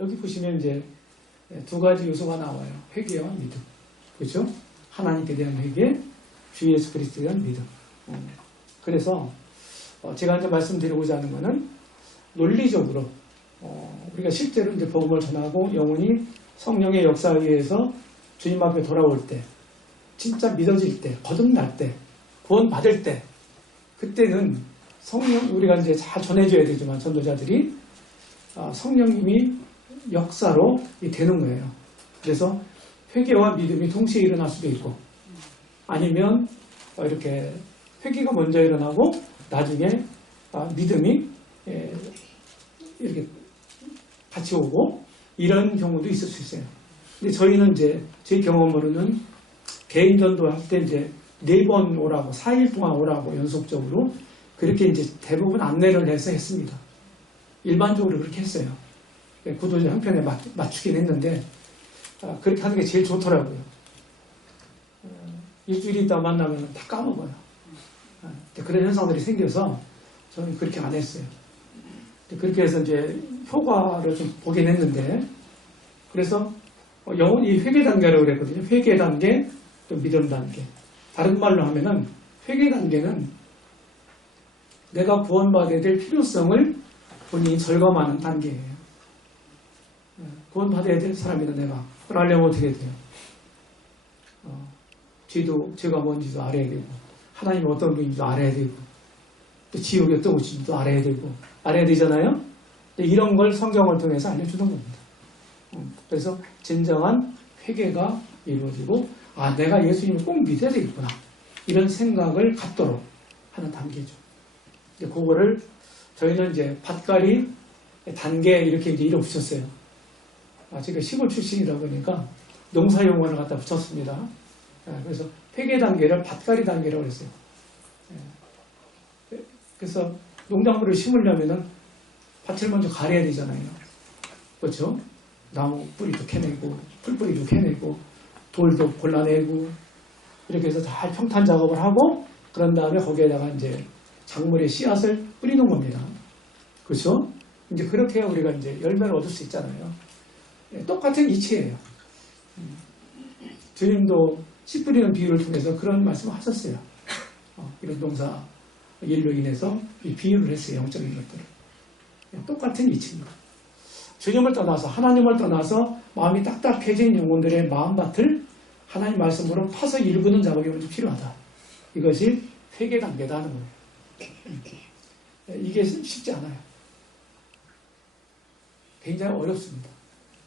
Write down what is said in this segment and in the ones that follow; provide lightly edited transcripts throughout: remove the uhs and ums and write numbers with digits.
여기 보시면 이제 두 가지 요소가 나와요. 회개와 믿음. 그렇죠? 하나님께 대한 회개, 주 예수 그리스도에 대한 믿음. 그래서 제가 이제 말씀드리고자 하는 것은 논리적으로 우리가 실제로 이제 복음을 전하고 영혼이 성령의 역사에 의해서 주님 앞에 돌아올 때, 진짜 믿어질 때, 거듭날 때, 구원받을 때, 그때는 성령, 우리가 이제 잘 전해줘야 되지만 전도자들이 성령님이 역사로 되는 거예요. 그래서 회개와 믿음이 동시에 일어날 수도 있고, 아니면 이렇게 회개가 먼저 일어나고 나중에 믿음이 이렇게 같이 오고 이런 경우도 있을 수 있어요. 근데 저희는 이제 제 경험으로는 개인 전도할 때 이제 4번 오라고 4일 동안 오라고 연속적으로 그렇게 이제 대부분 안내를 해서 했습니다. 일반적으로 그렇게 했어요. 구도자 형편에 맞추긴 했는데 그렇게 하는 게 제일 좋더라고요. 일주일 있다 만나면 다 까먹어요. 그런 현상들이 생겨서 저는 그렇게 안 했어요. 그렇게 해서 이제 효과를 좀 보긴 했는데, 그래서 영혼이 회개 단계라고 그랬거든요. 회개 단계, 또 믿음 단계. 다른 말로 하면은 회개 단계는 내가 구원받아야 될 필요성을 본인이 절감하는 단계예요. 구원받아야 될 사람이다 내가. 그걸 알려면 어떻게 돼요? 죄가 뭔지도 알아야 되고, 하나님이 어떤 분인지도 알아야 되고, 또 지옥이 어떤 곳인지도 알아야 되고, 알아야 되잖아요? 이런 걸 성경을 통해서 알려주는 겁니다. 그래서 진정한 회개가 이루어지고, 내가 예수님을 꼭 믿어야 되겠구나. 이런 생각을 갖도록 하는 단계죠. 그거를 저희는 이제 밭갈이 단계 이렇게 이제 이름 붙였어요. 제가 시골 출신이다 보니까 농사 용어를 갖다 붙였습니다. 그래서 회개 단계를 밭갈이 단계라고 했어요. 그래서 농작물을 심으려면은 밭을 먼저 가려야 되잖아요. 그렇죠? 나무 뿌리도 캐내고, 풀뿌리도 캐내고, 돌도 골라내고, 이렇게 해서 잘 평탄 작업을 하고, 그런 다음에 거기에다가 이제 작물의 씨앗을 뿌리는 겁니다. 그렇죠? 이제 그렇게 해야 우리가 이제 열매를 얻을 수 있잖아요. 똑같은 이치예요. 주님도 씨 뿌리는 비유를 통해서 그런 말씀을 하셨어요. 이런 농사 일로 인해서 이 비유를 했어요. 영적인 것들을. 똑같은 이치입니다. 주님을 떠나서 하나님을 떠나서 마음이 딱딱해진 영혼들의 마음밭을 하나님 말씀으로 파서 일구는 작업이 먼저 필요하다. 이것이 회개 단계다 하는 거예요. 이게 쉽지 않아요. 굉장히 어렵습니다.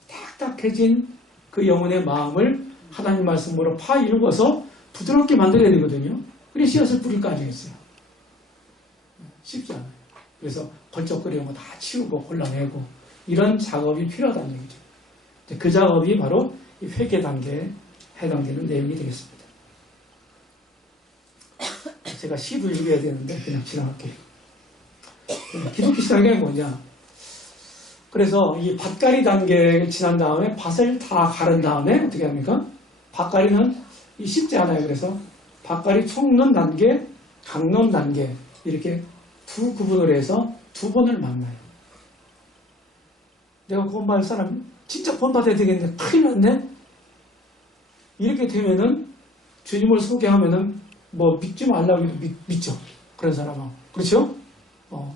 딱딱해진 그 영혼의 마음을 하나님 말씀으로 파 일궈서 부드럽게 만들어야 되거든요. 그래서 씨앗을 뿌릴 거 아니겠어요. 쉽지 않아요. 그래서 걸쩍거리는 거 다 치우고 골라내고 이런 작업이 필요하다는 얘기죠. 그 작업이 바로 이 회개 단계에 해당되는 내용이 되겠습니다. 제가 시도 읽어야 되는데 그냥 지나갈게요. 기독교 신앙이 뭐냐? 그래서 이 밭갈이 단계를 지난 다음에 밭을 다 가른 다음에 어떻게 합니까? 밭갈이는 쉽지 않아요. 그래서 밭갈이 총론 단계, 강론 단계 이렇게 두 구분을 해서 두 번을 만나요. 내가 구원받을 사람 진짜 구원받아야 되겠는데 큰일 났네? 이렇게 되면은 주님을 소개하면은 뭐 믿지 말라고 해도 믿죠. 그런 사람은. 그렇죠?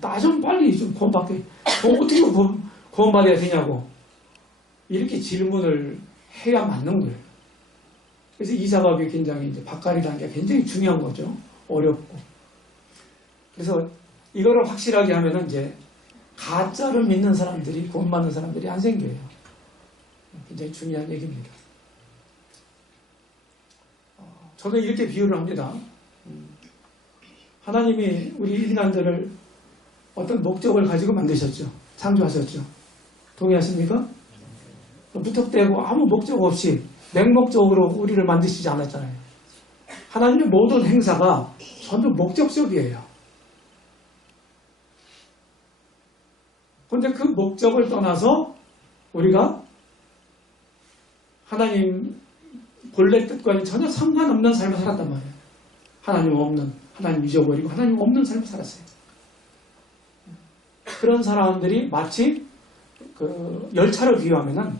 나 좀 빨리 좀 구원받게. 어떻게 구원받아야 되냐고. 이렇게 질문을 해야 맞는 거예요. 그래서 이 작업이 굉장히 이제 밭갈이 단계가 굉장히 중요한 거죠. 어렵고. 그래서 이거를 확실하게 하면은 이제 가짜를 믿는 사람들이, 구원받는 사람들이 안 생겨요. 굉장히 중요한 얘기입니다. 저는 이렇게 비유를 합니다. 하나님이 우리 인간들을 어떤 목적을 가지고 만드셨죠. 창조하셨죠. 동의하십니까? 무턱대고 아무 목적 없이 맹목적으로 우리를 만드시지 않았잖아요. 하나님의 모든 행사가 전부 목적적이에요. 그런데 그 목적을 떠나서 우리가 하나님 본래 뜻과는 전혀 상관없는 삶을 살았단 말이에요. 하나님 없는, 하나님 잊어버리고 하나님 없는 삶을 살았어요. 그런 사람들이 마치 그 열차를 비유하면은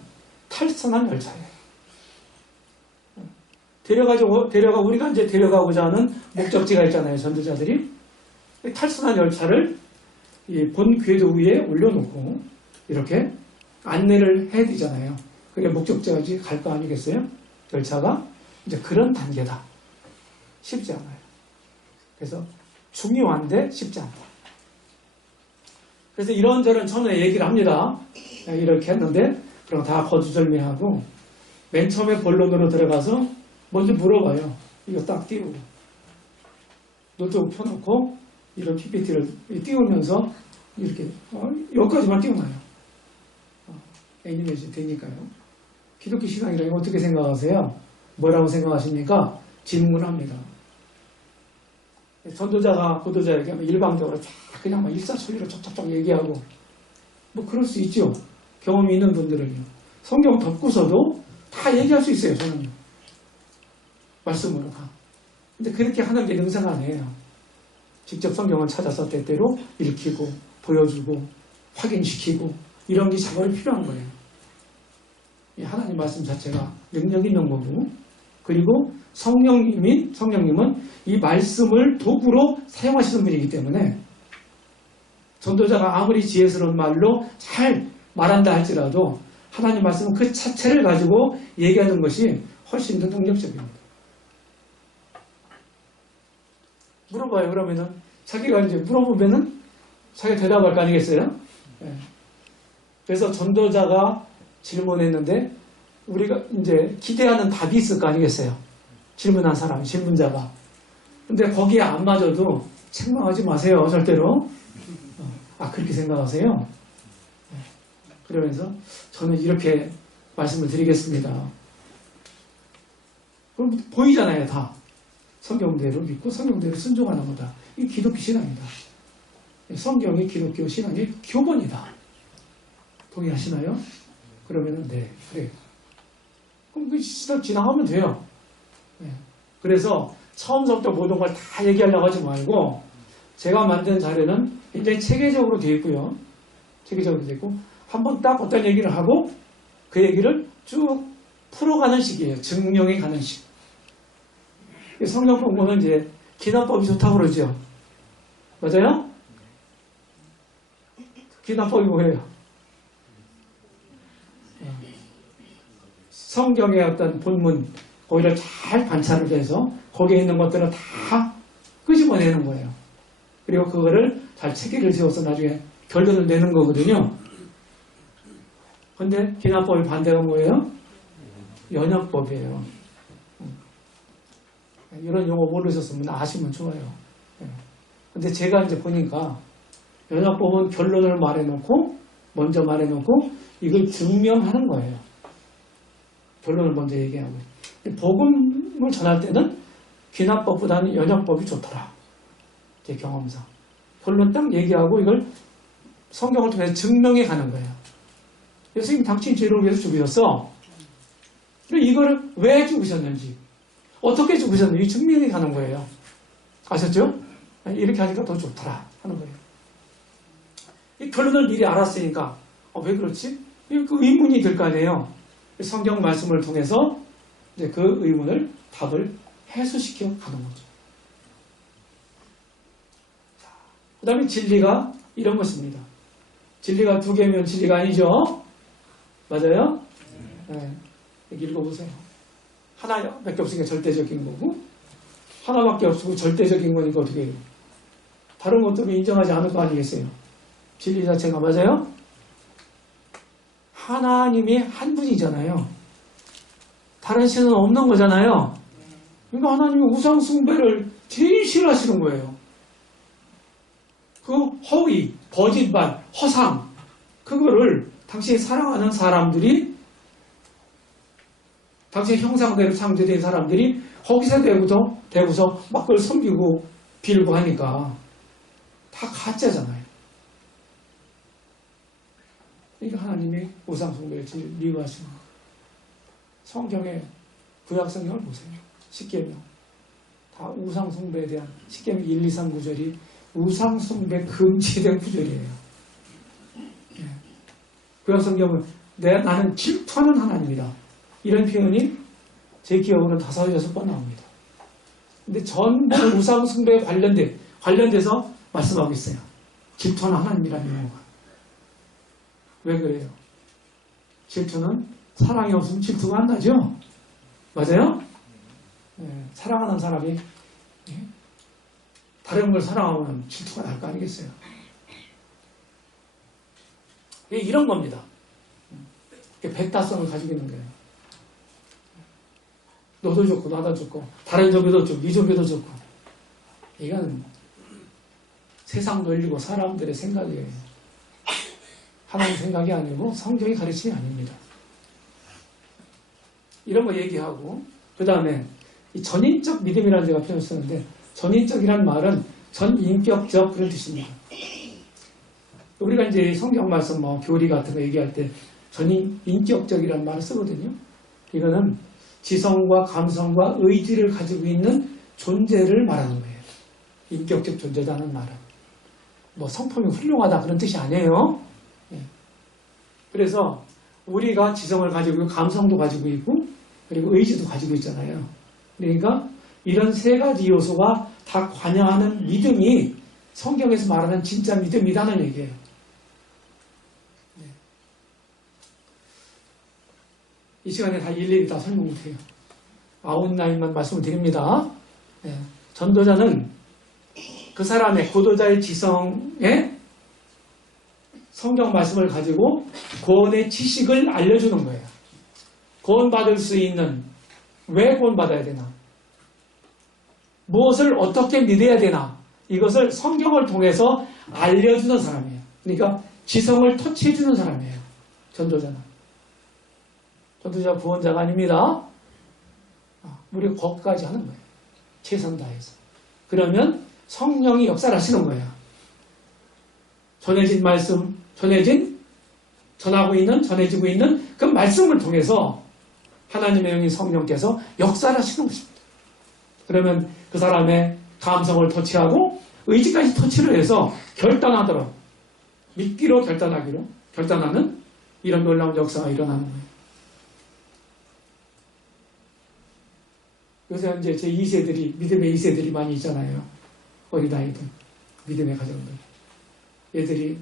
탈선한 열차예요. 우리가 이제 데려가고자 하는 목적지가 있잖아요. 전도자들이. 탈선한 열차를 이 본 궤도 위에 올려놓고 이렇게 안내를 해야 되잖아요. 그게 목적지까지 갈 거 아니겠어요? 열차가 이제 그런 단계다. 쉽지 않아요. 그래서 중요한데 쉽지 않다. 그래서 이런저런 전에 얘기를 합니다. 이렇게 했는데 그럼 다 거두절미하고 맨 처음에 본론으로 들어가서 먼저 물어봐요. 이거 딱 띄우고 노트북 펴놓고 이런 PPT를 띄우면서 이렇게 여기까지만 띄워놔요. 애니메이션 되니까요. 기독교 신앙이라면 어떻게 생각하세요? 뭐라고 생각하십니까? 질문합니다. 전도자가 보도자에게 일방적으로 쫙 그냥 막 일사천리로 쫙쫙쫙 얘기하고 뭐 그럴 수 있죠. 경험이 있는 분들은요. 성경 덮고서도 다 얘기할 수 있어요. 저는요. 말씀으로 다. 근데 그렇게 하는 게 능사가 아니에요. 직접 성경을 찾아서 때때로 읽히고 보여주고 확인시키고 이런 게 작업이 필요한 거예요. 이 하나님 말씀 자체가 능력 있는 거고 그리고 성령님은 이 말씀을 도구로 사용하시는 분이기 때문에 전도자가 아무리 지혜스러운 말로 잘 말한다 할지라도 하나님 말씀은 그 자체를 가지고 얘기하는 것이 훨씬 더 능력적입니다. 물어봐요. 그러면은 자기가 이제 물어보면은 자기가 대답할 거 아니겠어요? 네. 그래서 전도자가 질문했는데 우리가 이제 기대하는 답이 있을 거 아니겠어요? 질문한 사람, 질문자가. 근데 거기에 안 맞아도 책망하지 마세요. 절대로. 그렇게 생각하세요? 네. 그러면서 저는 이렇게 말씀을 드리겠습니다. 그럼 보이잖아요. 다. 성경대로 믿고 성경대로 순종하는 거다. 이게 기독교 신앙이다. 성경이 기독교 신앙의 교본이다. 동의하시나요? 그러면은 네, 그래요. 그럼 그 지나가면 돼요. 네. 그래서 처음부터 모든 걸 다 얘기하려고 하지 말고 제가 만든 자료는 굉장히 체계적으로 되어 있고요. 체계적으로 되어 있고 한번 딱 어떤 얘기를 하고 그 얘기를 쭉 풀어가는 식이에요. 증명해 가는 식. 성경 공부는 이제 기납법이 좋다고 그러죠. 맞아요? 기납법이 뭐예요? 성경의 어떤 본문, 거기를 잘 관찰을 해서 거기에 있는 것들을 다 끄집어내는 거예요. 그리고 그거를 잘 체계를 세워서 나중에 결론을 내는 거거든요. 근데 기납법의 반대가 뭐예요? 연역법이에요. 이런 용어 모르셨으면 아시면 좋아요. 근데 제가 이제 보니까 연역법은 결론을 먼저 말해놓고 이걸 증명하는 거예요. 결론을 먼저 얘기하고. 복음을 전할 때는 기납법보다는 연역법이 좋더라. 제 경험상. 결론 딱 얘기하고 이걸 성경을 통해서 증명해 가는 거예요. 예수님 당신 죄를 위해서 죽으셨어. 이거를 왜 죽으셨는지, 어떻게 죽으셨는지 증명해 가는 거예요. 아셨죠? 이렇게 하니까 더 좋더라 하는 거예요. 이 결론을 미리 알았으니까 왜 그렇지? 그 의문이 들 거 아니에요. 성경 말씀을 통해서 이제 그 의문을 답을 해소시켜 가는 거죠. 그 다음에 진리가 이런 것입니다. 진리가 두 개면 진리가 아니죠? 맞아요? 네. 여기 읽어보세요. 하나밖에 없으니까 절대적인 거고 하나밖에 없고 절대적인 거니까 어떻게 해요? 다른 것들을 인정하지 않을 거 아니겠어요? 진리 자체가 맞아요? 하나님이 한 분이잖아요. 다른 신은 없는 거잖아요. 그러니까 하나님이 우상 숭배를 제일 싫어하시는 거예요. 그 허위, 거짓말, 허상 그거를 당신이 사랑하는 사람들이 당신의 형상대로 창조된 사람들이 거기서 대고서 막 그걸 섬기고 빌고 하니까 다 가짜잖아요. 그러니까 하나님이 우상 숭배를 제일 미워하시는 거예요. 성경의 구약 성경을 보세요. 십계명 다 우상 숭배에 대한 십계명 1, 2, 3 구절이 우상 숭배 금지된 구절이에요. 예. 구약 성경은 나는 질투하는 하나님이다. 이런 표현이 제 기억으로는 5, 6번 나옵니다. 근데 전부 우상 숭배에 관련돼서 말씀하고 있어요. 질투하는 하나님이라는 용어가. 왜 그래요? 질투는 사랑이 없으면 질투가 안 나죠? 맞아요? 사랑하는 사람이 다른 걸 사랑하면 질투가 날 거 아니겠어요? 이런 겁니다. 백다성을 가지고 있는 거예요. 너도 좋고 나도 좋고 다른 종교도 좋고 이 종교도 좋고 이건 세상 논리고 사람들의 생각이에요. 하나님 생각이 아니고 성경이 가르침이 아닙니다. 이런 거 얘기하고 그 다음에 전인적 믿음이라는 제가 표현을 쓰는데 전인적이라는 말은 전인격적 그런 뜻입니다. 우리가 이제 성경 말씀 교리 같은 거 얘기할 때 전인격적이라는 말을 쓰거든요. 이거는 지성과 감성과 의지를 가지고 있는 존재를 말하는 거예요. 인격적 존재다는 말은. 성품이 훌륭하다 그런 뜻이 아니에요. 그래서 우리가 지성을 가지고 있고 감성도 가지고 있고 그리고 의지도 가지고 있잖아요. 그러니까 이런 세 가지 요소가 다 관여하는 믿음이 성경에서 말하는 진짜 믿음이라는 얘기예요. 이 시간에 다 일일이 다 설명 못해요. 아웃라인만 말씀을 드립니다. 전도자는 그 사람의 고도자의 지성에 성경 말씀을 가지고 구원의 지식을 알려주는 거예요. 구원받을 수 있는 왜 구원받아야 되나? 무엇을 어떻게 믿어야 되나? 이것을 성경을 통해서 알려주는 사람이에요. 그러니까 지성을 터치해주는 사람이에요. 전도자는. 전도자 구원자가 아닙니다. 우리가 거기까지 하는 거예요. 최선 다해서. 그러면 성령이 역사를 하시는 거예요. 전해진 말씀, 전해지고 있는 그 말씀을 통해서 하나님의 영인 성령께서 역사를 하시는 것입니다. 그러면 그 사람의 감성을 터치하고 의지까지 터치를 해서 결단하도록 믿기로 결단하는 이런 놀라운 역사가 일어나는 거예요. 요새 이제 제 2세들이, 믿음의 2세들이 많이 있잖아요. 어린아이들, 믿음의 가정들. 얘들이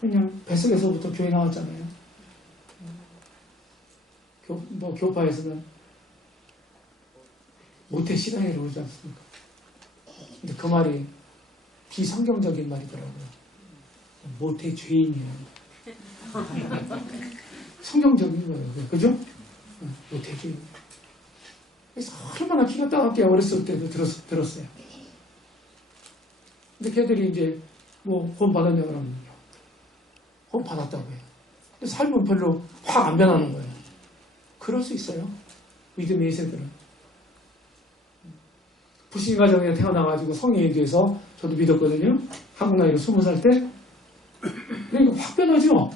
그냥 뱃속에서부터 교회 나왔잖아요. 교파에서는 모태 신앙이라고 그러지 않습니까? 근데 그 말이 비성경적인 말이더라고요. 모태 죄인이라는 성경적인 거예요. 그죠? 모태 죄인. 그래서 얼마나 기가 따갑게 어렸을 때도 들었어요. 근데 걔들이 이제 혼 받았냐 그러면 혼 받았다고 해요. 근데 삶은 별로 확 안 변하는 거예요. 그럴 수 있어요. 믿음의 2세들은. 불신 가정에 태어나가지고 성령에 대해서 저도 믿었거든요. 한국 나이로 20살 때. 그러니까 확 변하죠.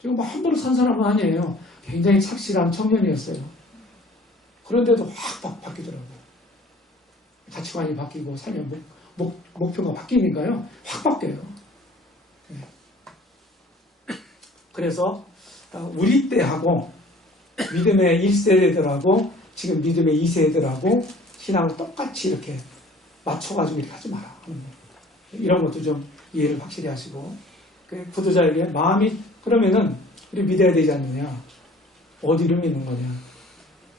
지금 함부로 산 사람은 아니에요. 굉장히 착실한 청년이었어요. 그런데도 확 바뀌더라고요. 가치관이 바뀌고 삶의 목표가 바뀌니까요. 확 바뀌어요. 그래서 우리 때하고 믿음의 1세대들하고 지금 믿음의 2세대들하고 신앙을 똑같이 이렇게 맞춰가지고 이렇게 하지 마라. 이런 것도 좀 이해를 확실히 하시고 구도자에게 마음이 그러면은 우리 믿어야 되지 않느냐. 어디를 믿는 거냐.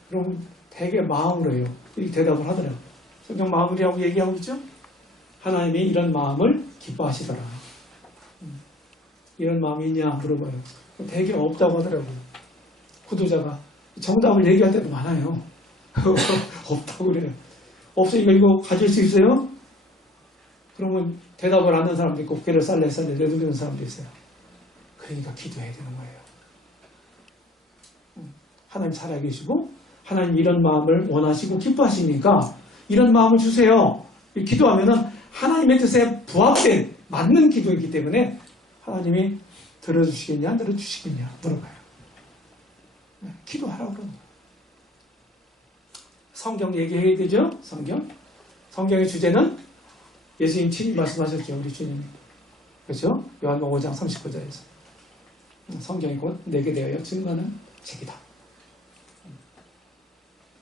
그럼 되게 마음으로 해요. 이렇게 대답을 하더라고요. 성경 마음이라고 얘기하고 있죠? 하나님이 이런 마음을 기뻐하시더라. 이런 마음이 있냐 물어봐요. 되게 없다고 하더라고요. 구도자가 정답을 얘기할 때도 많아요. 없다고 그래요. 없으니까 이거 가질 수 있어요? 그러면 대답을 안 하는 사람도 있고 고개를 살래 내두르는 사람도 있어요. 그러니까 기도해야 되는 거예요. 하나님 살아계시고 하나님 이런 마음을 원하시고 기뻐하시니까 이런 마음을 주세요. 기도하면은 하나님의 뜻에 부합된 맞는 기도이기 때문에 하나님이 들어주시겠냐 안 들어주시겠냐 물어봐요. 기도하라고 그러는 거예요. 성경 얘기해야 되죠? 성경의 주제는 예수님 친히 말씀하셨죠. 우리 주님이 그렇죠? 요한복음 5장 39절에서 성경이 곧 내게 대하여 증거하는 책이다.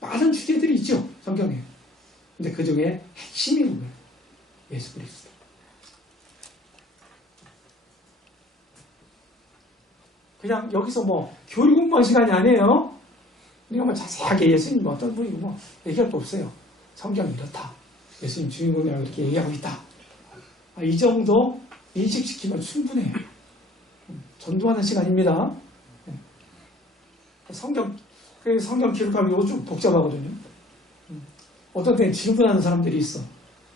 많은 주제들이 있죠, 성경에. 근데 그 중에 핵심이 뭐예요? 예수 그리스도. 그냥 여기서 뭐 교리 공부한 시간이 아니에요. 우리가 뭐 자세하게 예수님 어떤 분이고 뭐 얘기할 거 없어요. 성경이 이렇다. 예수님 주인공이라고 이렇게 얘기하고 있다. 이 정도 인식시키면 충분해요. 전도하는 시간입니다. 성경 기록하면 이거 좀 복잡하거든요. 어떤 때는 질문하는 사람들이 있어.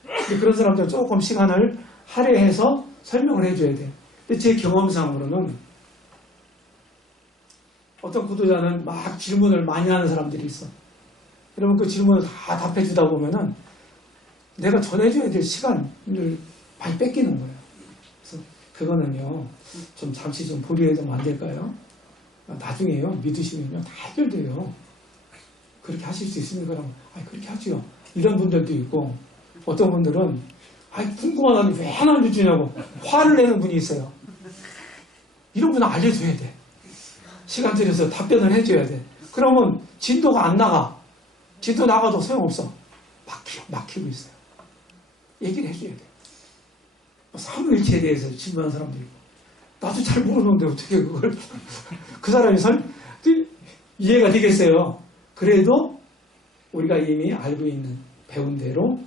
근데 그런 사람들 조금 시간을 할애해서 설명을 해줘야 돼. 근데 제 경험상으로는 어떤 구도자는 막 질문을 많이 하는 사람들이 있어. 그러면 그 질문을 다 답해주다 보면은 내가 전해줘야 될 시간을 많이 뺏기는 거예요. 그래서 그거는요, 좀 잠시 좀 보류해두면 안 될까요? 나중에요, 믿으시면요, 다 해결돼요. 그렇게 하실 수 있습니까? 그러면, 그렇게 하죠. 이런 분들도 있고, 어떤 분들은, 궁금하다니 왜 안 알려주냐고, 화를 내는 분이 있어요. 이런 분은 알려줘야 돼. 시간 들여서 답변을 해줘야 돼. 그러면 진도가 안 나가. 진도 나가도 소용없어. 막히고 있어요. 얘기를 해줘야 돼. 삼위일체에 대해서 질문하는 사람도 있고, 나도 잘 모르는데 어떻게 그걸 그 사람이 이해가 되겠어요. 그래도 우리가 이미 알고 있는 배운 대로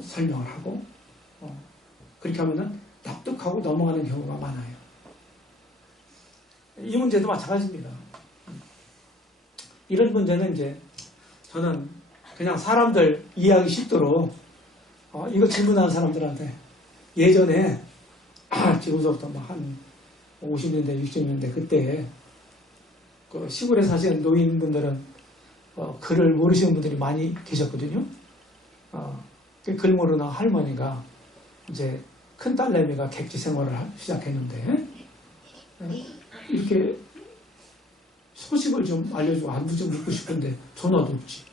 설명을 하고 그렇게 하면은 납득하고 넘어가는 경우가 많아요. 이 문제도 마찬가지입니다. 이런 문제는 이제 저는 그냥 사람들 이해하기 쉽도록 이거 질문하는 사람들한테 예전에 지금서부터 한 50년대, 60년대 그때 그 시골에 사시는 노인분들은 글을 모르시는 분들이 많이 계셨거든요. 글 모르는 할머니가 이제 큰 딸내미가 객지 생활을 시작했는데 이렇게 소식을 좀 알려주고 안부 좀 묻고 싶은데 전화도 없지.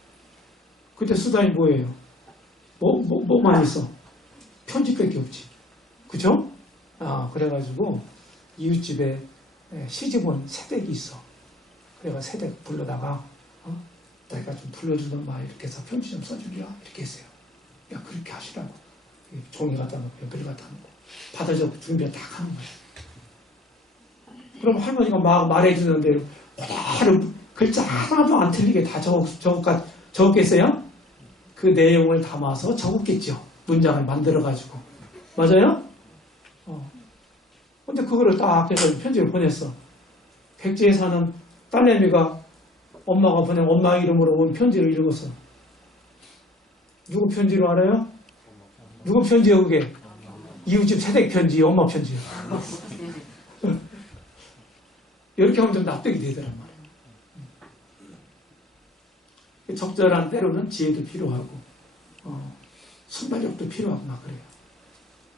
그때 수단이 뭐예요? 뭐만 있어? 편지밖에 없지. 그죠? 그래가지고 이웃집에 시집온 새댁이 있어. 그래가 새댁 불러다가 내가 좀 불러주던 말 이렇게 해서 편지 좀 써주랴 이렇게 했어요. 야 그렇게 하시라고. 종이 갖다 놓고 글 갖다 놓고 받아 적고 준비를 딱 하는 거예요. 그럼 할머니가 막 말해주는데 바로 글자 하나도 안 틀리게 다 적었겠어요? 그 내용을 담아서 적었겠죠. 문장을 만들어가지고. 맞아요? 근데 그거를 딱 해서 편지를 보냈어. 백지에 사는 딸내미가 엄마가 보낸 엄마 이름으로 온 편지를 읽었어. 누구 편지로 알아요? 누구 편지요 그게? 이웃집 새댁 편지, 엄마 편지요. 이렇게 하면 좀 납득이 되더란 말이에요. 적절한 때로는 지혜도 필요하고 순발력도 필요하고 막 그래요.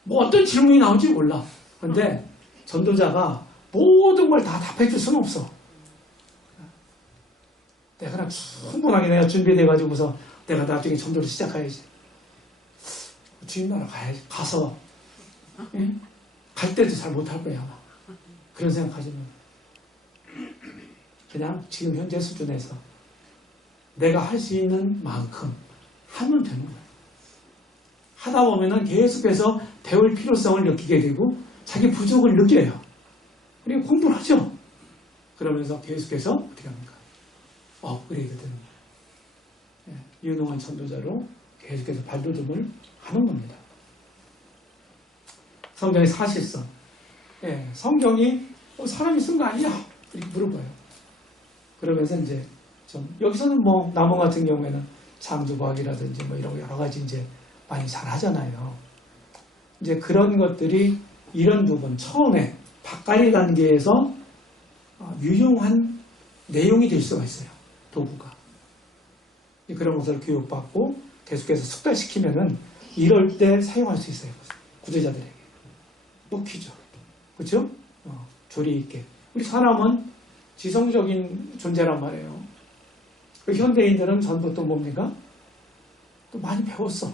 뭐 어떤 질문이 나올지 몰라. 근데 전도자가 모든 걸 다 답해줄 수는 없어. 내가 충분하게 내가 준비돼가지고서 내가 나중에 전도를 시작해야지. 주인 나라 가야지. 가서 갈 때도 잘 못할 거야 아마. 그런 생각하지만 그냥 지금 현재 수준에서 내가 할 수 있는 만큼 하면 되는 거야. 하다 보면은 계속해서 배울 필요성을 느끼게 되고 자기 부족을 느껴요. 그리고 공부를 하죠. 그러면서 계속해서 어떻게 합니까? 업그레이드 되는 거예요. 유능한 전도자로 계속해서 발돋움을 하는 겁니다. 성경의 사실성. 성경이 사람이 쓴 거 아니야? 이렇게 물어봐요. 그러면서 이제 좀 여기서는 뭐 남원 같은 경우에는 창조과학이라든지 뭐 이런 여러 가지 이제 많이 잘 하잖아요. 이제 그런 것들이 이런 부분 처음에 밭갈이 단계에서 유용한 내용이 될 수가 있어요. 도구가. 그런 것을 교육받고 계속해서 숙달시키면은 이럴 때 사용할 수 있어요. 구제자들에게. 먹히죠. 그렇죠? 조리 있게. 우리 사람은 지성적인 존재란 말이에요. 그 현대인들은 전부 또 뭡니까? 또 많이 배웠어.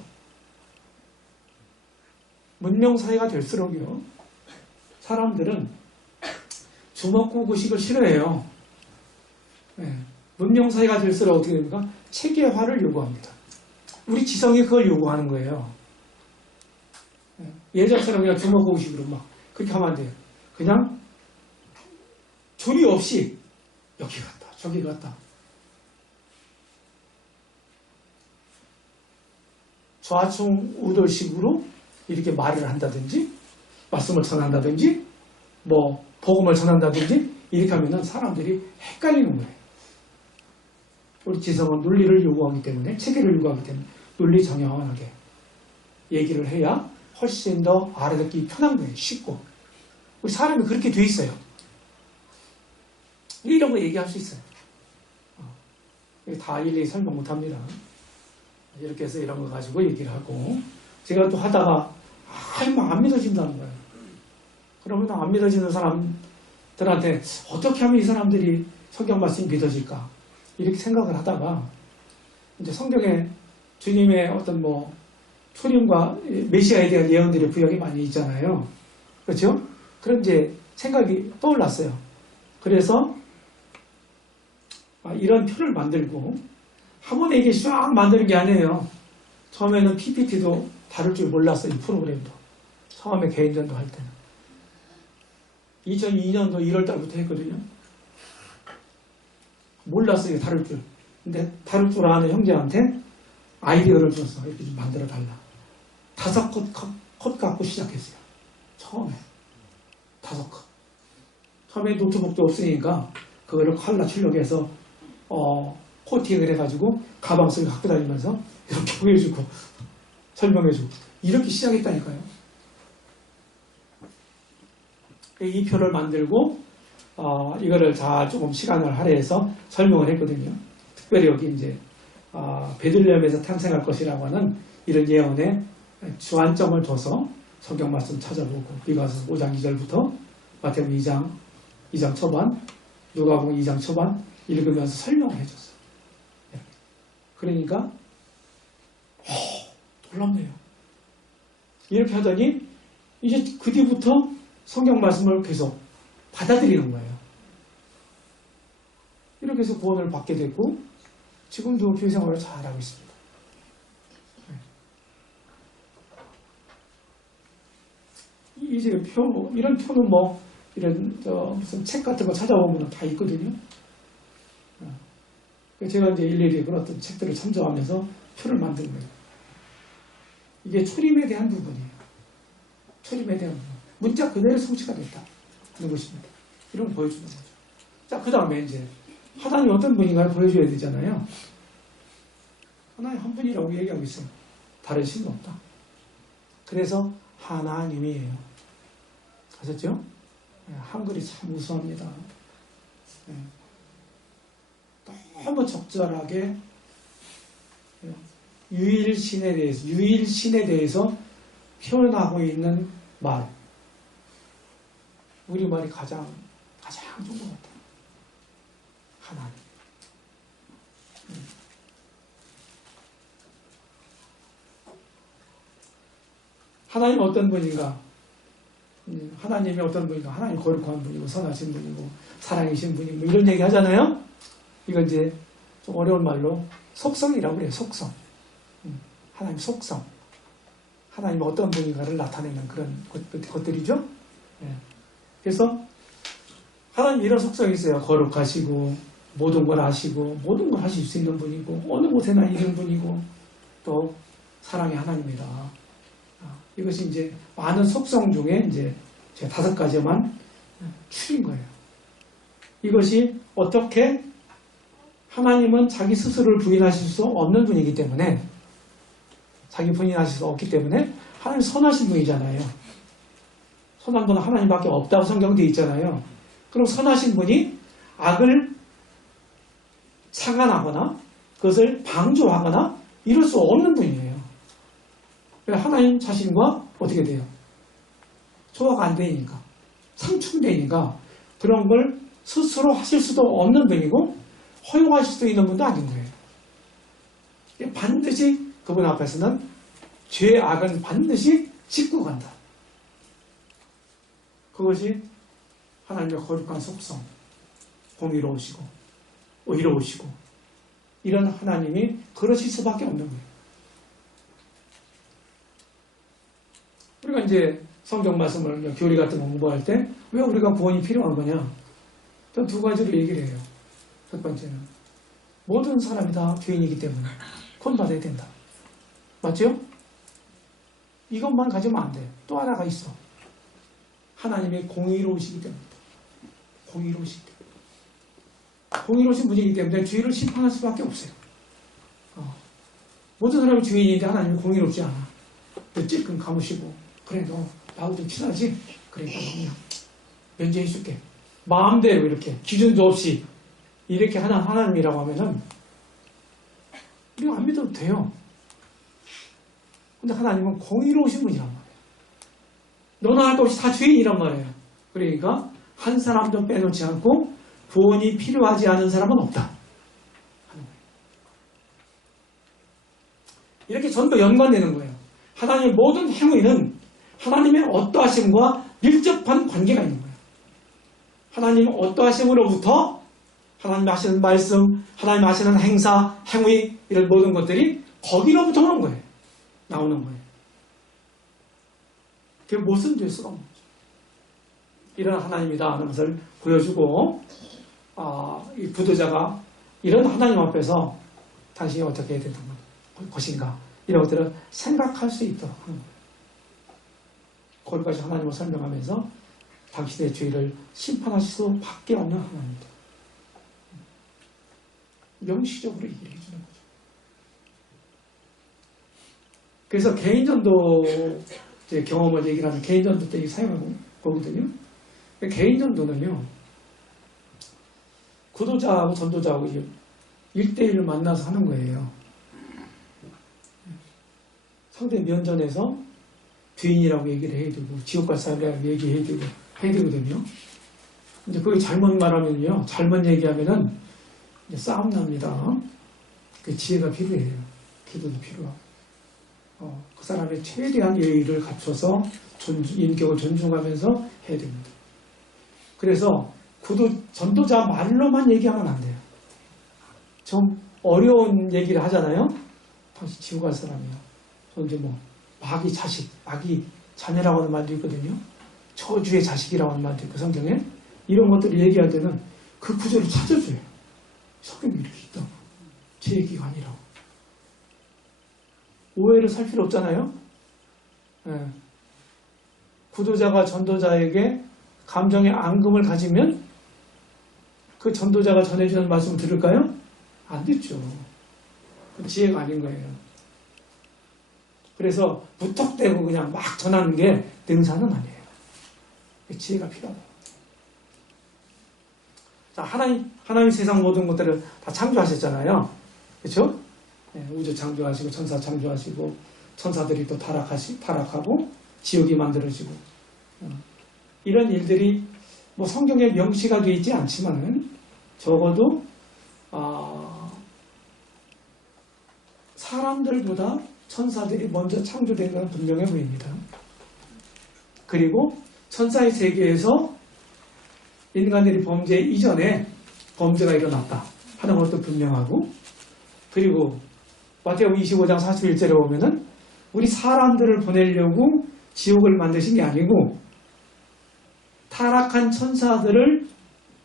문명사회가 될수록요. 사람들은 주먹구구식을 싫어해요. 네. 문명사회가 될수록 어떻게 됩니까? 체계화를 요구합니다. 우리 지성이 그걸 요구하는 거예요. 네. 예전처럼 그냥 주먹구구식으로 막 그렇게 하면 안 돼요. 그냥 조리 없이 여기 갔다 저기 갔다 좌충우돌식으로 이렇게 말을 한다든지 말씀을 전한다든지 뭐 복음을 전한다든지 이렇게 하면은 사람들이 헷갈리는 거예요. 우리 지성은 논리를 요구하기 때문에 체계를 요구하기 때문에 논리 정연하게 얘기를 해야 훨씬 더 알아듣기 편한 거예요. 쉽고 우리 사람이 그렇게 돼 있어요. 이런 거 얘기할 수 있어요. 다 일일이 설명 못합니다. 이렇게 해서 이런 거 가지고 얘기를 하고 제가 또 하다가 안 믿어진다는 거예요. 그러면 안 믿어지는 사람들한테 어떻게 하면 이 사람들이 성경 말씀이 믿어질까 이렇게 생각을 하다가 이제 성경에 주님의 어떤 뭐 초림과 메시아에 대한 예언들의 구약이 많이 있잖아요. 그렇죠? 그런 이제 생각이 떠올랐어요. 그래서 이런 표를 만들고 한 번에 이게 쫙 만드는 게 아니에요. 처음에는 PPT도 다룰 줄 몰랐어요. 이 프로그램도. 처음에 개인전도 할 때는. 2002년도 1월 달부터 했거든요. 몰랐어요. 다룰 줄. 근데 다룰 줄 아는 형제한테 아이디어를 줬어. 이렇게 좀 만들어 달라. 5컷 갖고 시작했어요. 처음에. 5컷. 처음에 노트북도 없으니까 그거를 칼라 출력해서 코팅을 해가지고 가방 속에 갖고 다니면서 이렇게 보여주고 설명해주고 이렇게 시작했다니까요. 이 표를 만들고 이거를 다 조금 시간을 할애해서 설명을 했거든요. 특별히 여기 이제 베들레헴에서 탄생할 것이라고 하는 이런 예언에 주안점을 둬서 성경 말씀 찾아보고 미가서 5장 2절부터 마태복음 2장 초반 누가복음 2장 초반 읽으면서 설명을 해줬어요. 그러니까 놀랍네요. 이렇게 하더니 이제 그 뒤부터 성경 말씀을 계속 받아들이는 거예요. 이렇게 해서 구원을 받게 됐고 지금도 교회 생활을 잘하고 있습니다. 이제 이런 표는 뭐 이런 무슨 책 같은 거 찾아보면 다 있거든요. 제가 이제 일일이 그런 어떤 책들을 참조하면서 표를 만든 거예요. 이게 초림에 대한 부분이에요. 초림에 대한 부분. 문자 그대로 성취가 됐다. 하는 것입니다. 이런 걸 보여주는 거죠. 자, 그 다음에 이제 하나님이 어떤 분인가를 보여줘야 되잖아요. 하나님 한 분이라고 얘기하고 있어요. 다른 신은 없다. 그래서 하나님이에요. 아셨죠? 한글이 참 우수합니다. 너무 적절하게 유일신에 대해서 표현하고 있는 말. 우리말이 가장 좋은 것 같아요. 하나님. 하나님은 어떤 분인가? 하나님이 어떤 분인가? 하나님 거룩한 분이고 선하신 분이고 사랑이신 분이고 이런 얘기 하잖아요. 이건 이제 좀 어려운 말로 속성이라고 그래요. 속성. 하나님 속성. 하나님은 어떤 분인가를 나타내는 그런 것들이죠. 그래서 하나님 이런 속성이 있어요. 거룩하시고 모든 걸 아시고 모든 걸 하실 수 있는 분이고 어느 곳에나 있는 분이고 또 사랑의 하나님이다. 이것이 이제 많은 속성 중에 이제 제가 5가지만 추린 거예요. 이것이 어떻게 하나님은 자기 스스로를 부인하실 수 없는 분이기 때문에 자기 부인하실 수 없기 때문에 하나님 선하신 분이잖아요. 선한 분은 하나님밖에 없다고 성경되어 있잖아요. 그럼 선하신 분이 악을 착안하거나 그것을 방조하거나 이럴 수 없는 분이에요. 하나님 자신과 어떻게 돼요? 조화가 안 되니까 상충되니까 그런 걸 스스로 하실 수도 없는 분이고 허용하실 수도 있는 분도 아닌 거예요. 반드시 그분 앞에서는 죄악은 반드시 짚고 간다. 그것이 하나님의 거룩한 속성, 공의로우시고 의로우시고 이런 하나님이 그러실 수밖에 없는 거예요. 우리가 이제 성경 말씀을 교리 같은 거 공부할 때 왜 우리가 구원이 필요한 거냐? 전 두 가지로 얘기를 해요. 첫 번째는 모든 사람이 다 죄인이기 때문에 구원받아야 된다. 맞죠? 이것만 가지면 안 돼. 또 하나가 있어. 하나님의 공의로우시기 때문에. 공의로우시기 때문에. 공의로우신 분이기 때문에 죄를 심판할 수밖에 없어요. 모든 사람이 죄인인데 하나님이 공의롭지 않아. 너 찔끔 감으시고 그래 너 나하고 좀 친하지? 그러니까 그냥 면제해 줄게. 마음대로 이렇게 기준도 없이 이렇게 하는 하나님이라고 하면은 우리가 안 믿어도 돼요. 근데 하나님은 공의로우신 분이란 말이에요. 너나 할 것 없이 다 죄인이란 말이에요. 그러니까 한 사람도 빼놓지 않고 구원이 필요하지 않은 사람은 없다. 이렇게 전부 연관되는 거예요. 하나님의 모든 행위는 하나님의 어떠하심과 밀접한 관계가 있는 거예요. 하나님의 어떠하심으로부터 하나님 하시는 말씀, 하나님 하시는 행사, 행위 이런 모든 것들이 거기로부터 오는 거예요. 나오는 거예요. 그게 무슨 될 수가 없는 거죠. 이런 하나님이다 하는 것을 보여주고 이 부도자가 이런 하나님 앞에서 당신이 어떻게 해야 되는 것인가 이런 것들을 생각할 수 있도록 하는 거예요. 거기까지 하나님을 설명하면서 당신의 죄를 심판하실 수밖에 없는 하나님이다. 명시적으로 얘기를 해주는 거죠. 그래서 개인전도 경험을 얘기를 하는 개인전도 때 사용하고 거거든요. 개인전도는요, 구도자하고 전도자하고 1대1을 만나서 하는 거예요. 상대 면전에서 죄인이라고 얘기를 해야 되고, 지옥 갈 사람이라고 얘기해야 되거든요. 근데 그게 잘못 말하면요, 잘못 얘기하면은 싸움 납니다. 그 지혜가 필요해요. 기도도 필요하고. 그 사람의 최대한 예의를 갖춰서 인격을 존중하면서 해야 됩니다. 그래서 전도자 말로만 얘기하면 안 돼요. 좀 어려운 얘기를 하잖아요. 당신 지옥 갈 사람이야. 이제 마귀 자식, 마귀 자녀라고 하는 말도 있거든요. 저주의 자식이라고 하는 말도 있고 성경에 이런 것들을 얘기할 때는 그 구절을 찾아줘요. 성경에 이렇게 있다. 제 얘기가 아니라. 오해를 살 필요 없잖아요. 예. 구도자가 전도자에게 감정의 앙금을 가지면 그 전도자가 전해주는 말씀을 들을까요? 안 듣죠. 그 지혜가 아닌 거예요. 그래서 무턱대고 그냥 막 전하는 게 능사는 아니에요. 지혜가 필요하다. 자, 하나님 세상 모든 것들을 다 창조하셨잖아요. 그렇죠? 우주 창조하시고 천사 창조하시고 천사들이 또 타락하고 지옥이 만들어지고 이런 일들이 성경에 명시가 되어 있지 않지만은 적어도 사람들보다 천사들이 먼저 창조된 건 분명해 보입니다. 그리고 천사의 세계에서 인간들이 범죄 이전에 범죄가 일어났다 하는 것도 분명하고, 그리고 마태복음 25장 41절에 보면은 우리 사람들을 보내려고 지옥을 만드신 게 아니고 타락한 천사들을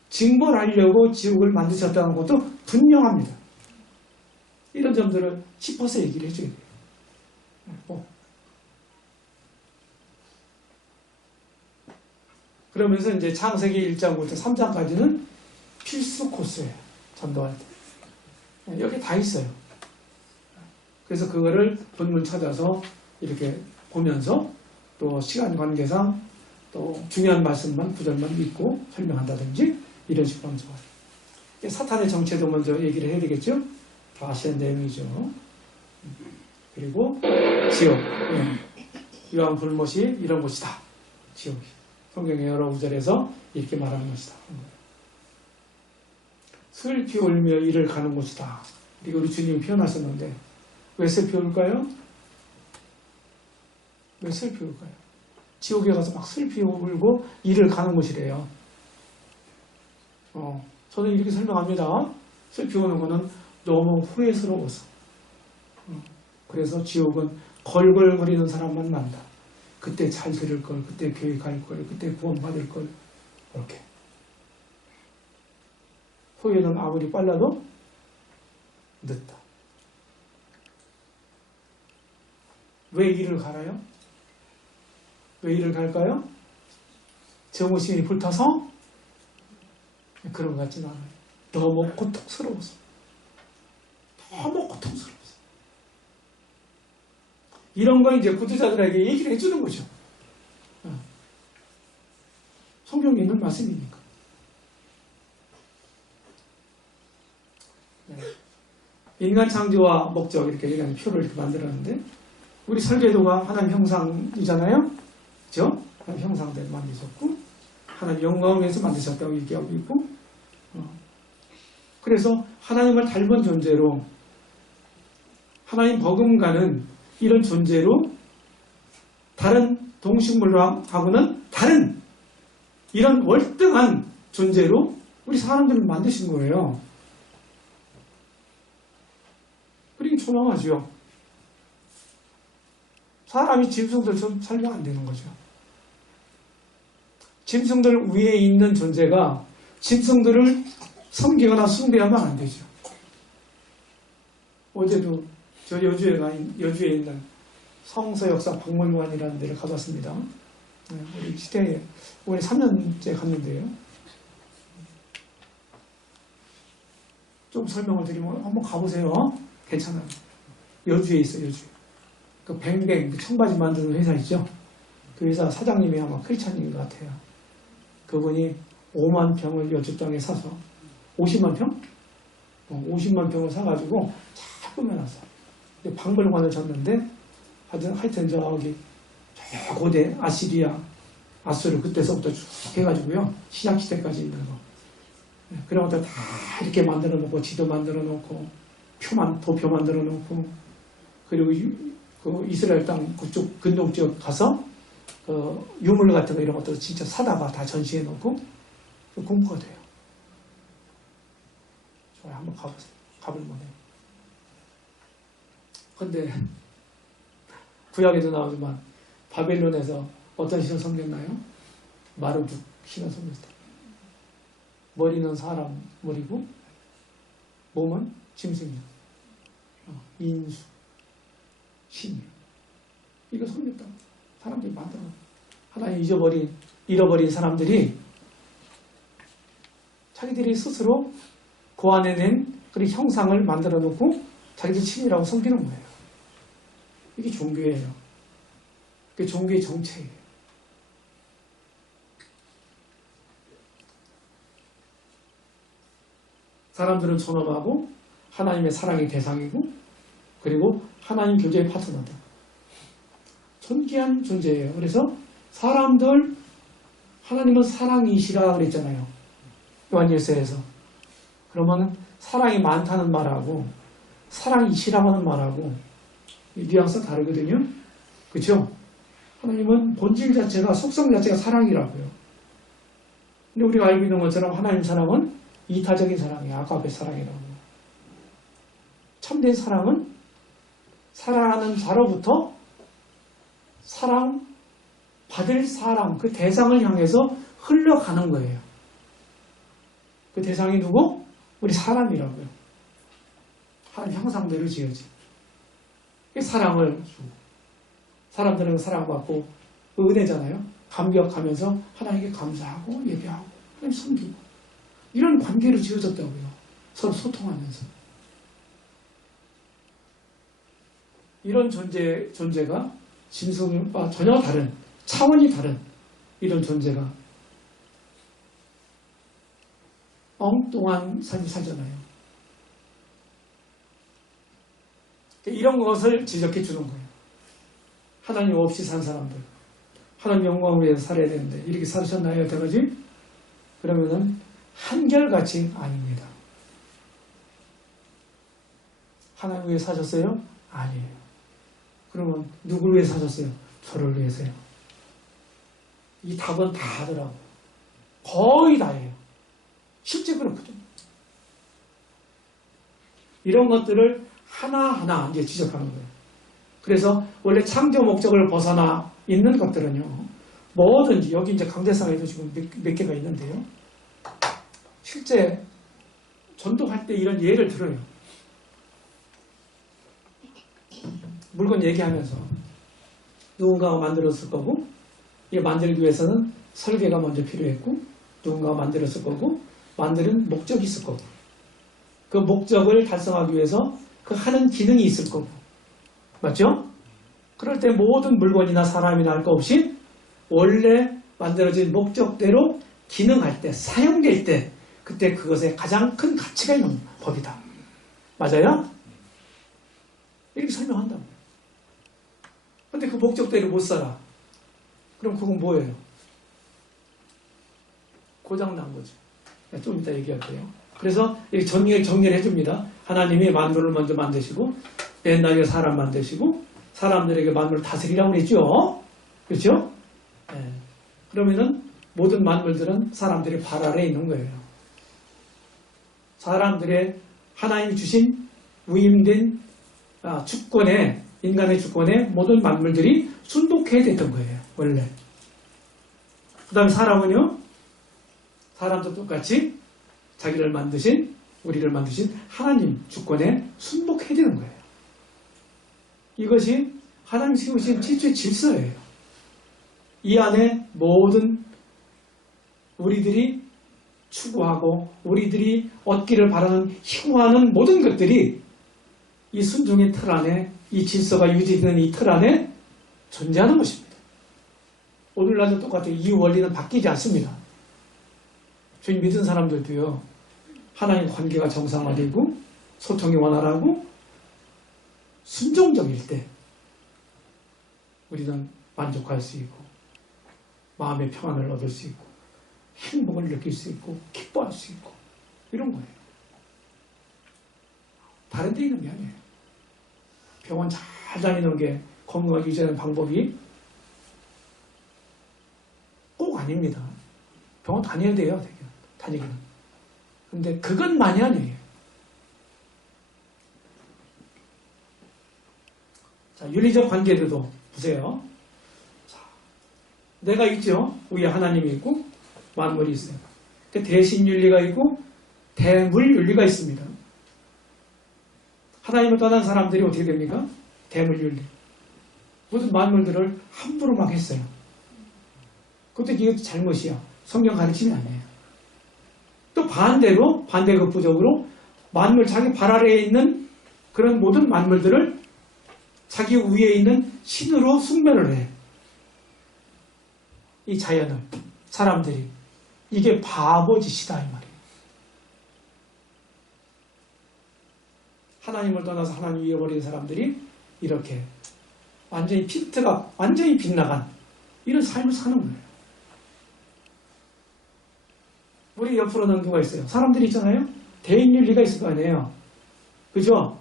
징벌하려고 지옥을 만드셨다는 것도 분명합니다. 이런 점들을 짚어서 얘기를 해줘야 돼요. 그러면서 이제 창세기 1장부터 3장까지는 필수 코스예요. 전도할 때. 여기 다 있어요. 그래서 그거를 본문 찾아서 이렇게 보면서 또 시간 관계상 또 중요한 말씀만 구절만 믿고 설명한다든지 이런 식으로 하면 좋아요. 사탄의 정체도 먼저 얘기를 해야 되겠죠? 다 아시는 내용이죠. 그리고 지옥. 유황 불못이 이런 곳이다. 지옥이. 성경의 여러 구절에서 이렇게 말하는 것이다. 슬피 울며 이를 가는 곳이다. 이거 우리 주님이 표현하셨는데 왜 슬피 울까요? 왜 슬피 울까요? 지옥에 가서 막 슬피 울고 이를 가는 곳이래요. 저는 이렇게 설명합니다. 슬피 우는 거는 너무 후회스러워서. 그래서 지옥은 걸걸거리는 사람만 난다. 그때 잘 들을 걸, 그때 교회 갈 걸, 그때 구원받을 걸, 이렇게. 후회는 아무리 빨라도 늦다. 왜 이를 갈아요? 왜 이를 갈까요? 정오심이 불타서? 그런 것 같지는 않아요. 너무 고통스러워서. 너무 고통스러워서. 이런 거 이제 구두자들에게 얘기를 해주는 거죠. 성경에 있는 말씀이니까. 네. 인간 창조와 목적 이렇게 얘기하는 표를 이렇게 만들었는데 우리 설계도가 하나님 형상이잖아요. 그죠? 하나님 형상대로 만드셨고 하나님 영광에서 만드셨다고 얘기하고 있고 그래서 하나님을 닮은 존재로 하나님 버금가는 이런 존재로 다른 동식물하고는 다른 이런 월등한 존재로 우리 사람들을 만드신 거예요. 그러니 초라하죠. 사람이 짐승들처럼 살면 안 되는 거죠. 짐승들 위에 있는 존재가 짐승들을 섬기거나 숭배하면 안 되죠. 어제도 저 여주에 있는 성서역사 박물관이라는 데를 가봤습니다. 우리 시대에 올해 3년째 갔는데요. 좀 설명을 드리면 한번 가보세요. 괜찮아요. 여주에 있어요. 여주. 그 뱅뱅 그 청바지 만드는 회사 있죠. 그 회사 사장님이 아마 크리스찬인 것 같아요. 그분이 5만 평을 여주 땅에 사서 50만 평? 50만 평을 사가지고 잘 꾸며놨어. 박물관을 졌는데 하여튼 저기 저 고대 아시리아 아수르 그때서부터 쭉 해가지고요 신약시대까지 있는 거 그런 것들 다 이렇게 만들어 놓고 지도 만들어 놓고 도표 만들어 놓고 그리고 그 이스라엘 땅 그쪽 근동 지역 가서 유물 같은 거 이런 것들 진짜 사다가 다 전시해 놓고 공부가 돼요. 좋아요. 한번 가보세요. 가볼만해요. 근데 구약에도 나오지만 바벨론에서 어떤 신을 섬겼나요? 마르둑 신을 섬겼다. 머리는 사람 머리고 몸은 짐승이야. 인수 신이야. 이거 섬겼다. 사람들이 만들어. 하나님 잃어버린 사람들이 자기들이 스스로 고안해낸 그런 형상을 만들어 놓고 자기들 신이라고 섬기는 거예요. 이게 종교예요. 그게 종교의 정체예요. 사람들은 존엄하고 하나님의 사랑의 대상이고 그리고 하나님 교제의 파트너다. 존귀한 존재예요. 그래서 사람들 하나님은 사랑이시라 그랬잖아요. 요한일서에서. 그러면 사랑이 많다는 말하고 사랑이시라고 하는 말하고 뉘앙스가 다르거든요. 그렇죠? 하나님은 본질 자체가 속성 자체가 사랑이라고요. 근데 우리가 알고 있는 것처럼 하나님 사랑은 이타적인 사랑이에요. 아가페 사랑이라고. 참된 사랑은 사랑하는 자로부터 사랑 받을 사람 그 대상을 향해서 흘러가는 거예요. 그 대상이 누구? 우리 사람이라고요. 하나님 형상대로 지어진. 사랑을 주고 사람들은 사랑받고 은혜잖아요. 감격하면서 하나님께 감사하고 예배하고 하나님 섬기고 이런 관계로 지어졌다고요. 서로 소통하면서 이런 존재가 짐승과 전혀 다른 차원이 다른 이런 존재가 엉뚱한 삶을 살잖아요. 이런 것을 지적해 주는 거예요. 하나님 없이 산 사람들. 하나님 영광을 위해서 살아야 되는데 이렇게 사셨나요? 여태까지? 그러면은 한결같이 아닙니다. 하나님 위해 사셨어요? 아니에요. 그러면 누굴 위해 사셨어요? 저를 위해서요. 이 답은 다 하더라고요. 거의 다예요. 실제 그렇거든요. 이런 것들을 하나하나 이제 지적하는 거예요. 그래서 원래 창조 목적을 벗어나 있는 것들은요, 뭐든지, 여기 이제 강대상에도 지금 몇 개가 있는데요. 실제 전도할 때 이런 예를 들어요. 물건 얘기하면서 누군가가 만들었을 거고, 이 만들기 위해서는 설계가 먼저 필요했고, 누군가가 만들었을 거고, 만드는 목적이 있을 거고, 그 목적을 달성하기 위해서 그 하는 기능이 있을 거고, 맞죠? 그럴 때 모든 물건이나 사람이나 할 거 없이 원래 만들어진 목적대로 기능할 때, 사용될 때, 그때 그것에 가장 큰 가치가 있는 법이다. 맞아요? 이렇게 설명한다고. 근데 그 목적대로 못 살아. 그럼 그건 뭐예요? 고장난 거죠. 좀 이따 얘기할게요. 그래서 이렇게 정리를 해줍니다. 하나님이 만물을 먼저 만드시고, 옛날에 사람 만드시고, 사람들에게 만물을 다스리라고 그랬죠? 그렇죠? 네. 그러면은 모든 만물들은 사람들의 발 아래에 있는 거예요. 사람들의 하나님이 주신 위임된 주권에, 인간의 주권에 모든 만물들이 순복해야 됐던 거예요. 원래. 그 다음에 사람은요, 사람도 똑같이 자기를 만드신, 우리를 만드신 하나님 주권에 순복해야 되는 거예요. 이것이 하나님 세우신 최초의 질서예요. 이 안에 모든 우리들이 추구하고 우리들이 얻기를 바라는 희구하는 모든 것들이 이 순종의 틀 안에, 이 질서가 유지되는 이 틀 안에 존재하는 것입니다. 오늘날도 똑같아요. 이 원리는 바뀌지 않습니다. 저희 믿은 사람들도요, 하나님 관계가 정상화되고 소통이 원활하고 순종적일 때 우리는 만족할 수 있고 마음의 평안을 얻을 수 있고 행복을 느낄 수 있고 기뻐할 수 있고 이런 거예요. 다른 데 있는 게 아니에요. 병원 잘 다니는 게 건강을 유지하는 방법이 꼭 아닙니다. 병원 다녀야 돼요. 다니기는. 근데 그것만이 아니에요. 자, 윤리적 관계들도 보세요. 자, 내가 있죠. 위에 하나님이 있고 만물이 있어요. 그 대신 윤리가 있고 대물 윤리가 있습니다. 하나님을 떠난 사람들이 어떻게 됩니까? 대물 윤리. 모든 만물들을 함부로 막 했어요. 그것도 이게 잘못이야. 성경 가르침이 아니에요. 또 반대로, 반대급부적으로 만물 자기 발 아래에 있는 그런 모든 만물들을 자기 위에 있는 신으로 숭배를 해. 이 자연을, 사람들이. 이게 바보짓이다 이 말이에요. 하나님을 떠나서 하나님 잃어버린 사람들이 이렇게 완전히 필트가 완전히 빗나간 이런 삶을 사는 거예요. 우리 옆으로는 누가 있어요? 사람들이 있잖아요? 대인윤리가 있을 거 아니에요? 그죠?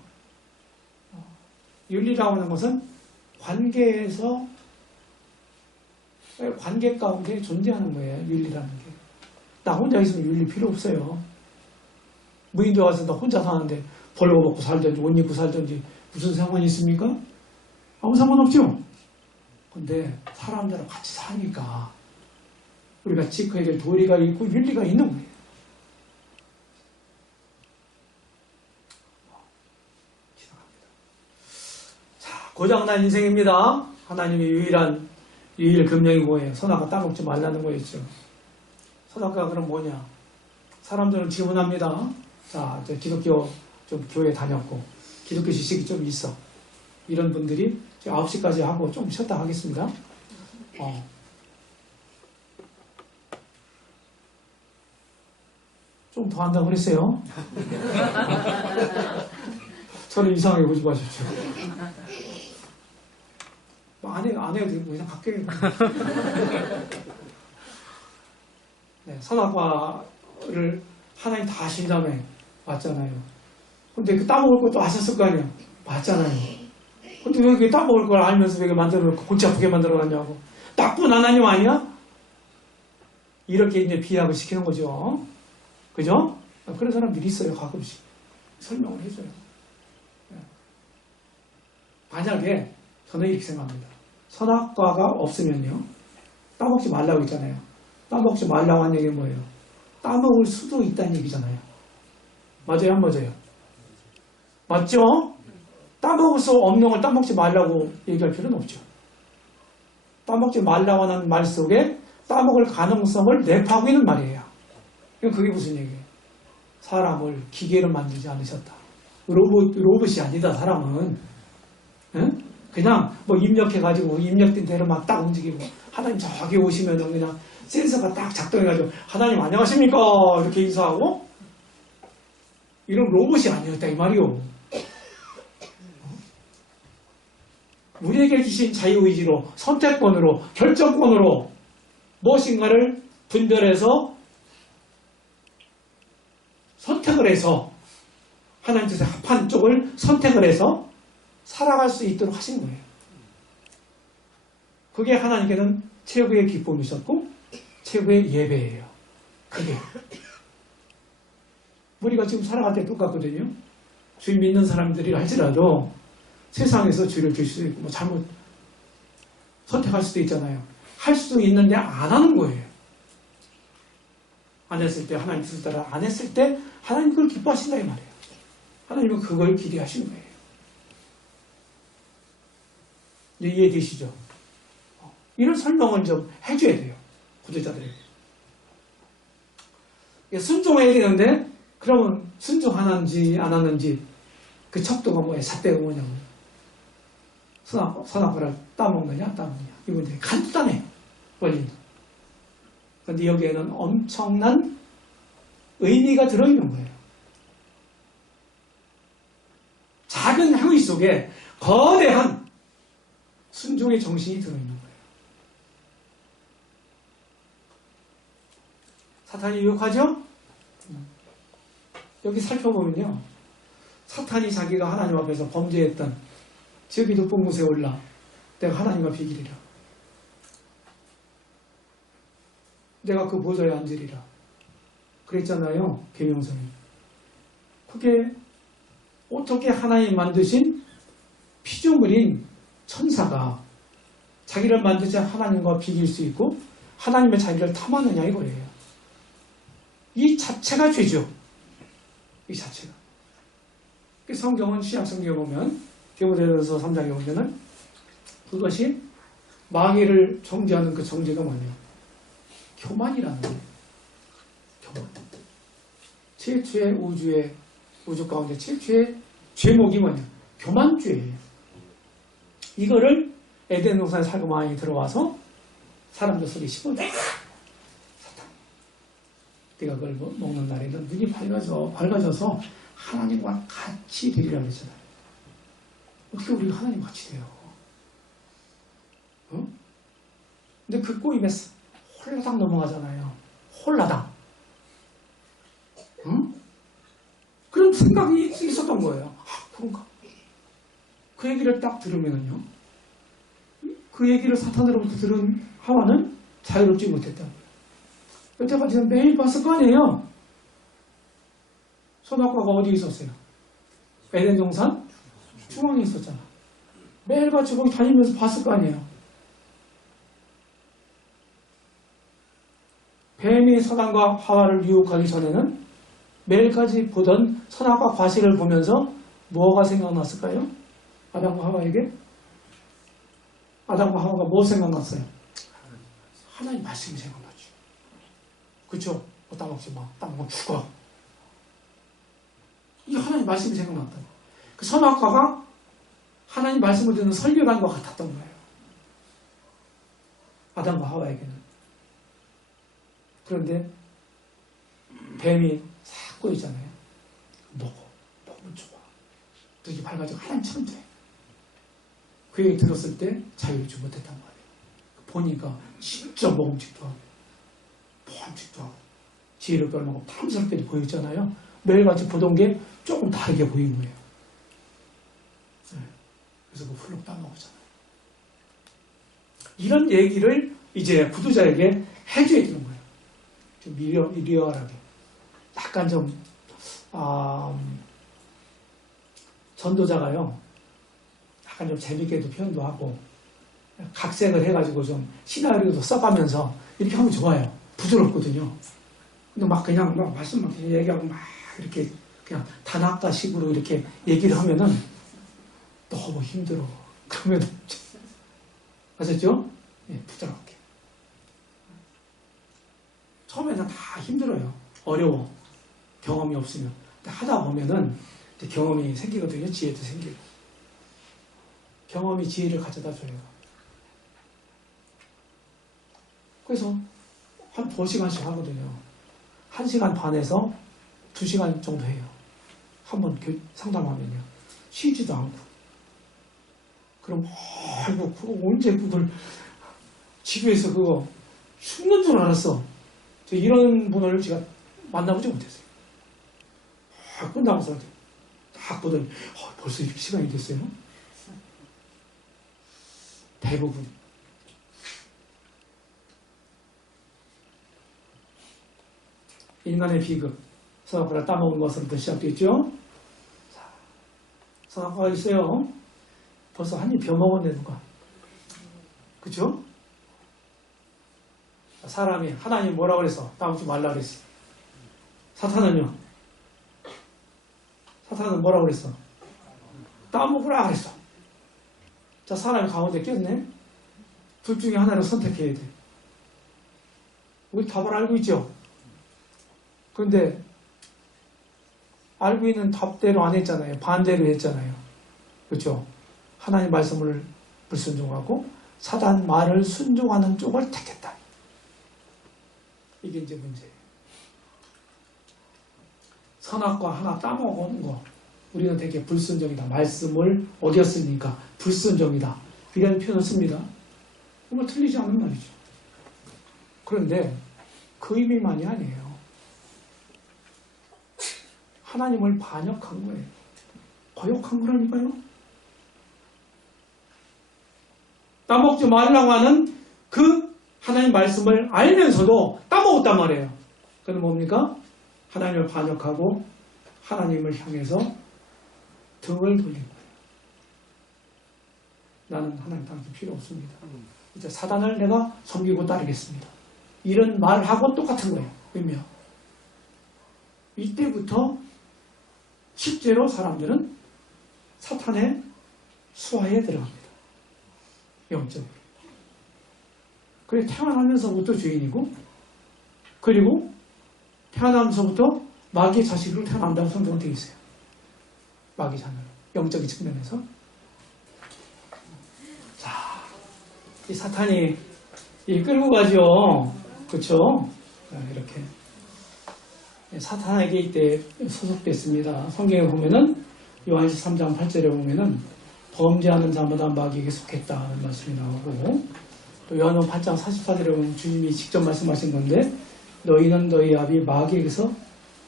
윤리라고 하는 것은 관계에서, 관계 가운데 존재하는 거예요. 윤리라는 게. 나 혼자 있으면 윤리 필요 없어요. 무인도 가서 나 혼자 사는데 벌거벗고 살든지 옷 입고 살든지 무슨 상관이 있습니까? 아무 상관없죠? 근데 사람들하고 같이 사니까 우리가 지켜야 될 도리가 있고 윤리가 있는 거예요. 지나갑니다. 자, 고장난 인생입니다. 하나님의 유일 금령이 뭐예요? 선악과 따먹지 말라는 거였죠. 선악과가 그럼 뭐냐? 사람들은 질문합니다. 자, 기독교 좀 교회 다녔고 기독교 지식이 좀 있어. 이런 분들이 9시까지 하고 좀 쉬었다 하겠습니다. 좀 더 한다고 그랬어요. 저를 이상하게 보지 마십시오. 안 해도 되고 그냥 갈게요. 네, 선악과를 하나님 다 하신 다음에 맞잖아요. 근데 그 따먹을 것도 아셨을 거 아니에요. 맞잖아요. 근데 왜 따먹을 걸 알면서 왜 만들어놓고 골치 아프게 만들어놨냐고. 나쁜 하나님 아니야? 이렇게 이제 비약을 시키는 거죠. 그죠? 그런 사람들이 있어요. 가끔씩. 설명을 해줘요. 만약에 저는 이렇게 생각합니다. 선악과가 없으면요. 따먹지 말라고 했잖아요. 따먹지 말라고 한 얘기는 뭐예요? 따먹을 수도 있다는 얘기잖아요. 맞아요? 안 맞아요? 맞죠? 따먹을 수 없는 걸 따먹지 말라고 얘기할 필요는 없죠. 따먹지 말라고 하는 말 속에 따먹을 가능성을 내포하고 있는 말이에요. 그게 무슨 얘기예요? 사람을 기계로 만들지 않으셨다. 로봇이 아니다, 사람은. 응? 그냥 뭐 입력해가지고 입력된 대로 막 딱 움직이고 하나님 저기 오시면은 그냥 센서가 딱 작동해가지고 하나님 안녕하십니까 이렇게 인사하고 이런 로봇이 아니었다 이 말이요. 우리에게 주신 자유의지로 선택권으로 결정권으로 무엇인가를 분별해서 선택을 해서 하나님 뜻에 합한 쪽을 선택을 해서 살아갈 수 있도록 하신 거예요. 그게 하나님께는 최고의 기쁨이셨고 최고의 예배예요. 그게 우리가 지금 살아갈 때 똑같거든요. 주님 믿는 사람들이라 할지라도 세상에서 죄를 질 수도 있고 뭐 잘못 선택할 수도 있잖아요. 할 수도 있는데 안 하는 거예요. 안 했을 때 하나님 뜻을 따라 안 했을 때 하나님 그걸 기뻐하신다 이 말이에요. 하나님은 그걸 기대하시는 거예요. 이해되시죠? 이런 설명을 좀 해줘야 돼요. 구독자들에게. 순종해야 되는데 그러면 순종하는지 안 하는지 그 척도가 뭐예요? 잣대가 뭐냐고. 선악과를 따먹느냐 따먹느냐. 이 문제 간단해요. 원리는. 그런데 여기에는 엄청난 의미가 들어있는 거예요. 작은 행위 속에 거대한 순종의 정신이 들어있는 거예요. 사탄이 유혹하죠? 여기 살펴보면요. 사탄이 자기가 하나님 앞에서 범죄했던 지극히 높은 곳에 올라 내가 하나님과 비기리라. 내가 그 보좌에 앉으리라. 그랬잖아요. 계명성이. 그게 어떻게 하나님 만드신 피조물인 천사가 자기를 만드자 하나님과 비길 수 있고 하나님의 자기를 탐하느냐 이거예요. 이 자체가 죄죠. 이 자체가. 성경은 신약 성경에 보면 디모데전서 3장에 보면은 그것이 마귀를 정죄하는 그 정죄가 뭐냐? 교만이라는 거예요. 교만. 최초의 우주 가운데 최초의 죄목이 뭐냐? 교만죄예요. 이거를 에덴 동산에 살고 많이 들어와서 사람들 속에 심어줘. 사탄. 네가 그걸 먹는 날에는 눈이 밝아져서 하나님과 같이 되리라 그랬잖아요. 어떻게 우리가 하나님과 같이 돼요? 어? 근데 그 꼬임에 홀라당 넘어가잖아요. 홀라당. 응? 그런 생각이 있었던 거예요. 아, 그런가? 그 얘기를 딱 들으면요. 그 얘기를 사탄으로부터 들은 하와는 자유롭지 못했다. 여태까지는 매일 봤을 거 아니에요. 선악과가 어디 있었어요? 에덴 동산 중앙에 있었잖아. 매일같이 거기 다니면서 봤을 거 아니에요. 뱀이 사단과 하와를 유혹하기 전에는 매일까지 보던 선악과 과실을 보면서 뭐가 생각났을까요? 아담과 하와에게? 아담과 하와가 뭐 생각났어요? 하나님 말씀이 생각났죠. 그쵸? 따먹지 마. 따먹으면 죽어. 이 하나님 말씀이 생각났다. 그 선악과가 하나님 말씀을 듣는 설교관과 같았던 거예요. 아담과 하와에게는. 그런데 뱀이 싹 꼬이잖아요. 먹으면 좋아. 눈이 밝아지고 하나님처럼 돼. 그 얘기 들었을 때 자유롭지 못했단 말이에요. 보니까 진짜 먹음직도 하고 보함직도 하고 지혜를 끌어먹고 탐스럽게 보였잖아요. 매일같이 보던 게 조금 다르게 보인 거예요. 네. 그래서 그 훌룩 따먹었잖아요. 이런 얘기를 이제 구두자에게 해줘야 되는 거예요. 좀 리얼하게. 약간 좀, 전도자가요, 약간 좀 재밌게도 표현도 하고, 각색을 해가지고 좀 시나리오도 써가면서 이렇게 하면 좋아요. 부드럽거든요. 근데 막 그냥 막 말씀 막 얘기하고 막 이렇게 그냥 단학가식으로 이렇게 얘기를 하면은 너무 힘들어. 그러면, 아셨죠? 예, 부드럽게. 처음에는 다 힘들어요. 어려워. 경험이 없으면. 근데 하다 보면은 경험이 생기거든요. 지혜도 생기고. 경험이 지혜를 가져다 줘요. 그래서 한 2시간씩 하거든요. 1시간 반에서 2시간 정도 해요. 한번 상담하면요. 쉬지도 않고. 그럼, 아이고, 그거 언제 그걸 집에서 그거 죽는 줄 알았어. 이런 분을 제가 만나보지 못했어요. 끝나고서 딱 보더니, 벌써 이렇게 시간이 됐어요? 대부분. 인간의 비극, 선악과를 따먹은 것으로부터 시작됐죠. 선악과가 있어요. 벌써 한 입 벼먹었네, 누가. 그쵸? 사람이, 하나님 뭐라고 그랬어? 따먹지 말라 그랬어. 사탄은요? 사탄은 뭐라고 그랬어? 따먹으라 그랬어. 자, 사람이 가운데 꼈네? 둘 중에 하나를 선택해야 돼. 우리 답을 알고 있죠? 그런데 알고 있는 답대로 안 했잖아요. 반대로 했잖아요. 그렇죠? 하나님 말씀을 불순종하고 사단 말을 순종하는 쪽을 택했다. 이게 이제 문제예요. 선악과 하나 따먹은 거 우리는 되게 불순종이다. 말씀을 어겼으니까 불순종이다. 이런 표현을 씁니다. 정말 틀리지 않은 말이죠. 그런데 그 의미만이 아니에요. 하나님을 반역한 거예요. 거역한 거라니까요. 따먹지 말라고 하는 그 하나님 말씀을 알면서도 따먹었단 말이에요. 그건 뭡니까? 하나님을 반역하고 하나님을 향해서 등을 돌린 거예요. 나는 하나님 당신 필요 없습니다. 이제 사단을 내가 섬기고 따르겠습니다. 이런 말하고 똑같은 거예요. 의미야. 이때부터 실제로 사람들은 사탄의 수하에 들어갑니다. 영적으로. 그래 태어나면서부터 죄인이고 그리고 태어나면서부터 마귀의 자식으로 태어난다고 성경은 되어 있어요. 마귀 자녀로. 영적인 측면에서. 자, 이 사탄이 끌고 가죠. 그렇죠? 이렇게. 사탄에게 이때 소속됐습니다. 성경에 보면은 요한시 3장 8절에 보면은 범죄하는 자마다 마귀에게 속했다는 말씀이 나오고 또 요한복음 8장 44절에 보면 주님이 직접 말씀하신 건데 너희는 너희 아비 마귀에게서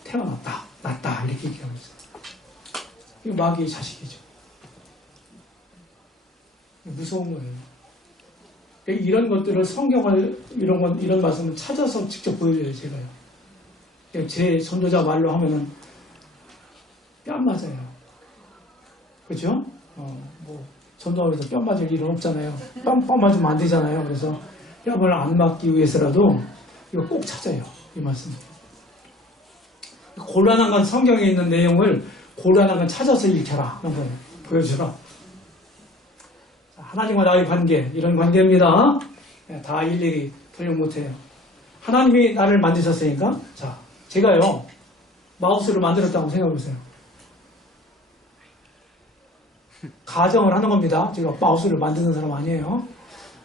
태어났다. 났다. 이렇게 얘기하고 있어요. 이거 마귀의 자식이죠. 무서운 거예요. 이런 것들을 성경을 이런 말씀을 찾아서 직접 보여줘요. 제가요. 제 선도자 말로 하면은 뺨 맞아요. 그렇죠? 뭐 전도하면서 뺨 맞을 일은 없잖아요. 뺨 맞으면 안 되잖아요. 그래서 뺨을 안 맞기 위해서라도 이거 꼭 찾아요. 이 말씀. 곤란한 건 성경에 있는 내용을 곤란한 건 찾아서 읽혀라. 이런 거예요. 보여주라. 하나님과 나의 관계, 이런 관계입니다. 다 일일이 설명 못해요. 하나님이 나를 만드셨으니까, 자, 제가요, 마우스를 만들었다고 생각해보세요. 가정을 하는 겁니다. 제가 마우스를 만드는 사람 아니에요.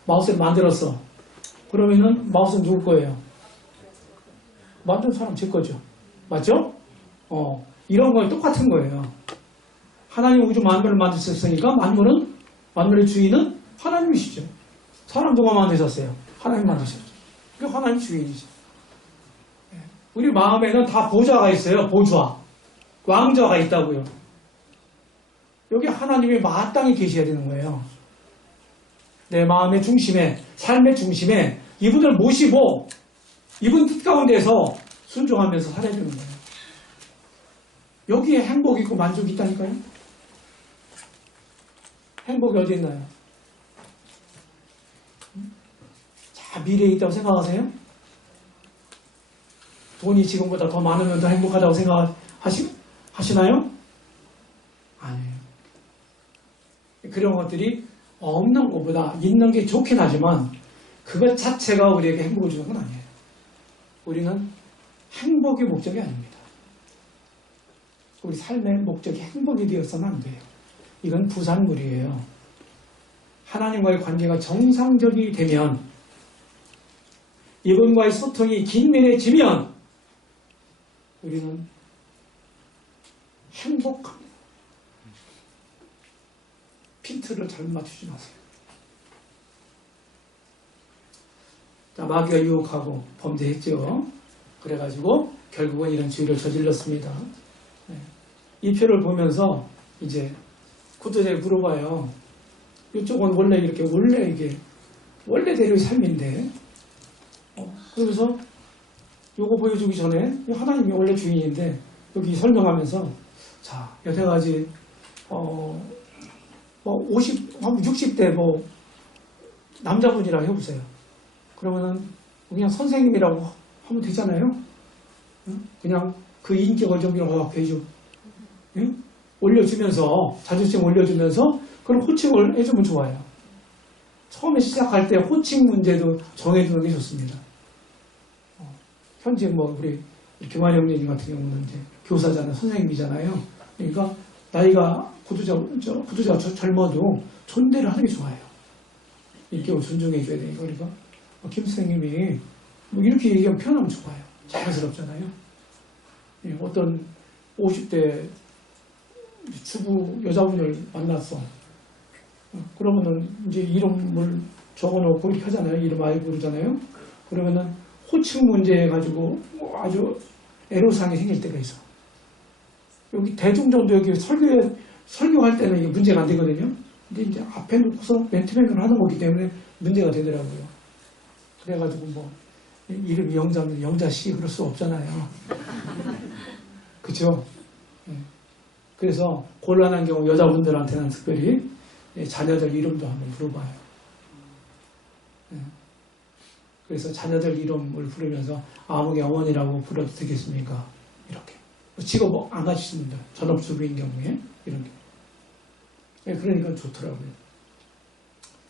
마우스를 만들었어. 그러면은 마우스는 누구 거예요? 만든 사람 제 거죠. 맞죠? 이런 거에 똑같은 거예요. 하나님 우주 만물을 만드셨으니까 만물의 주인은 하나님이시죠. 사람 누가 만드셨어요? 하나님 만드셨죠. 그 하나님 주인이죠. 우리 마음에는 다 보좌가 있어요. 보좌. 왕좌가 있다고요. 여기 하나님이 마땅히 계셔야 되는 거예요. 내 마음의 중심에, 삶의 중심에 이분을 모시고 이분 뜻 가운데서 순종하면서 살아야 되는 거예요. 여기에 행복이 있고 만족이 있다니까요. 행복이 어디 있나요? 자, 미래에 있다고 생각하세요? 돈이 지금보다 더 많으면 더 행복하다고 생각하시나요? 아니에요. 그런 것들이 없는 것보다 있는 게 좋긴 하지만 그것 자체가 우리에게 행복을 주는 건 아니에요. 우리는 행복이 목적이 아닙니다. 우리 삶의 목적이 행복이 되어서는 안 돼요. 이건 부산물이에요. 하나님과의 관계가 정상적이 되면, 이분과의 소통이 긴밀해지면 우리는 행복합니다. 핀트를 잘못 맞추지 마세요. 자, 마귀가 유혹하고 범죄했죠. 그래가지고 결국은 이런 죄를 저질렀습니다. 네. 이 표를 보면서 이제 구두자에 물어봐요. 이쪽은 원래 이렇게 이게 원래대로의 삶인데, 그래서 요거 보여주기 전에 하나님이 원래 주인인데 여기 설명하면서, 자, 여태까지 60대 남자분이라고 해보세요. 그러면은 그냥 선생님이라고 하면 되잖아요. 그냥 그 인격을 좀 해주고, 올려주면서, 자존심 올려주면서 그런 호칭을 해주면 좋아요. 처음에 시작할 때 호칭 문제도 정해두는 게 좋습니다. 현재 우리 김환 형님 같은 경우는 이제 교사잖아요. 선생님이잖아요. 그러니까 나이가 구두자가 젊어도 존대를 하는 게 좋아요. 이렇게 존중해줘야 되니까. 그러니까 김 선생님이 이렇게 얘기하면 표현하면 좋아요. 자연스럽잖아요. 어떤 50대 주부 여자분을 만났어. 그러면은 이제 이름을 적어놓고 이렇게 하잖아요. 이름 알고 그러잖아요. 그러면은 호칭 문제 가지고 아주 애로사항이 생길 때가 있어. 여기 대중전도 여기 설교할 때는 이게 문제가 안 되거든요. 근데 이제 앞에 놓고서 멘트맨을 하는 거기 때문에 문제가 되더라고요. 그래가지고 이름이 영자면 영자씨 그럴 수 없잖아요. 그쵸? 네. 그래서 곤란한 경우 여자분들한테는 특별히 자녀들 이름도 한번 물어봐요. 네. 그래서 자녀들 이름을 부르면서 아무개 어머니라고 불러도 되겠습니까? 이렇게. 직업 안 가지신 분들, 전업주부인 경우에 이런 게. 네, 그러니까 좋더라고요.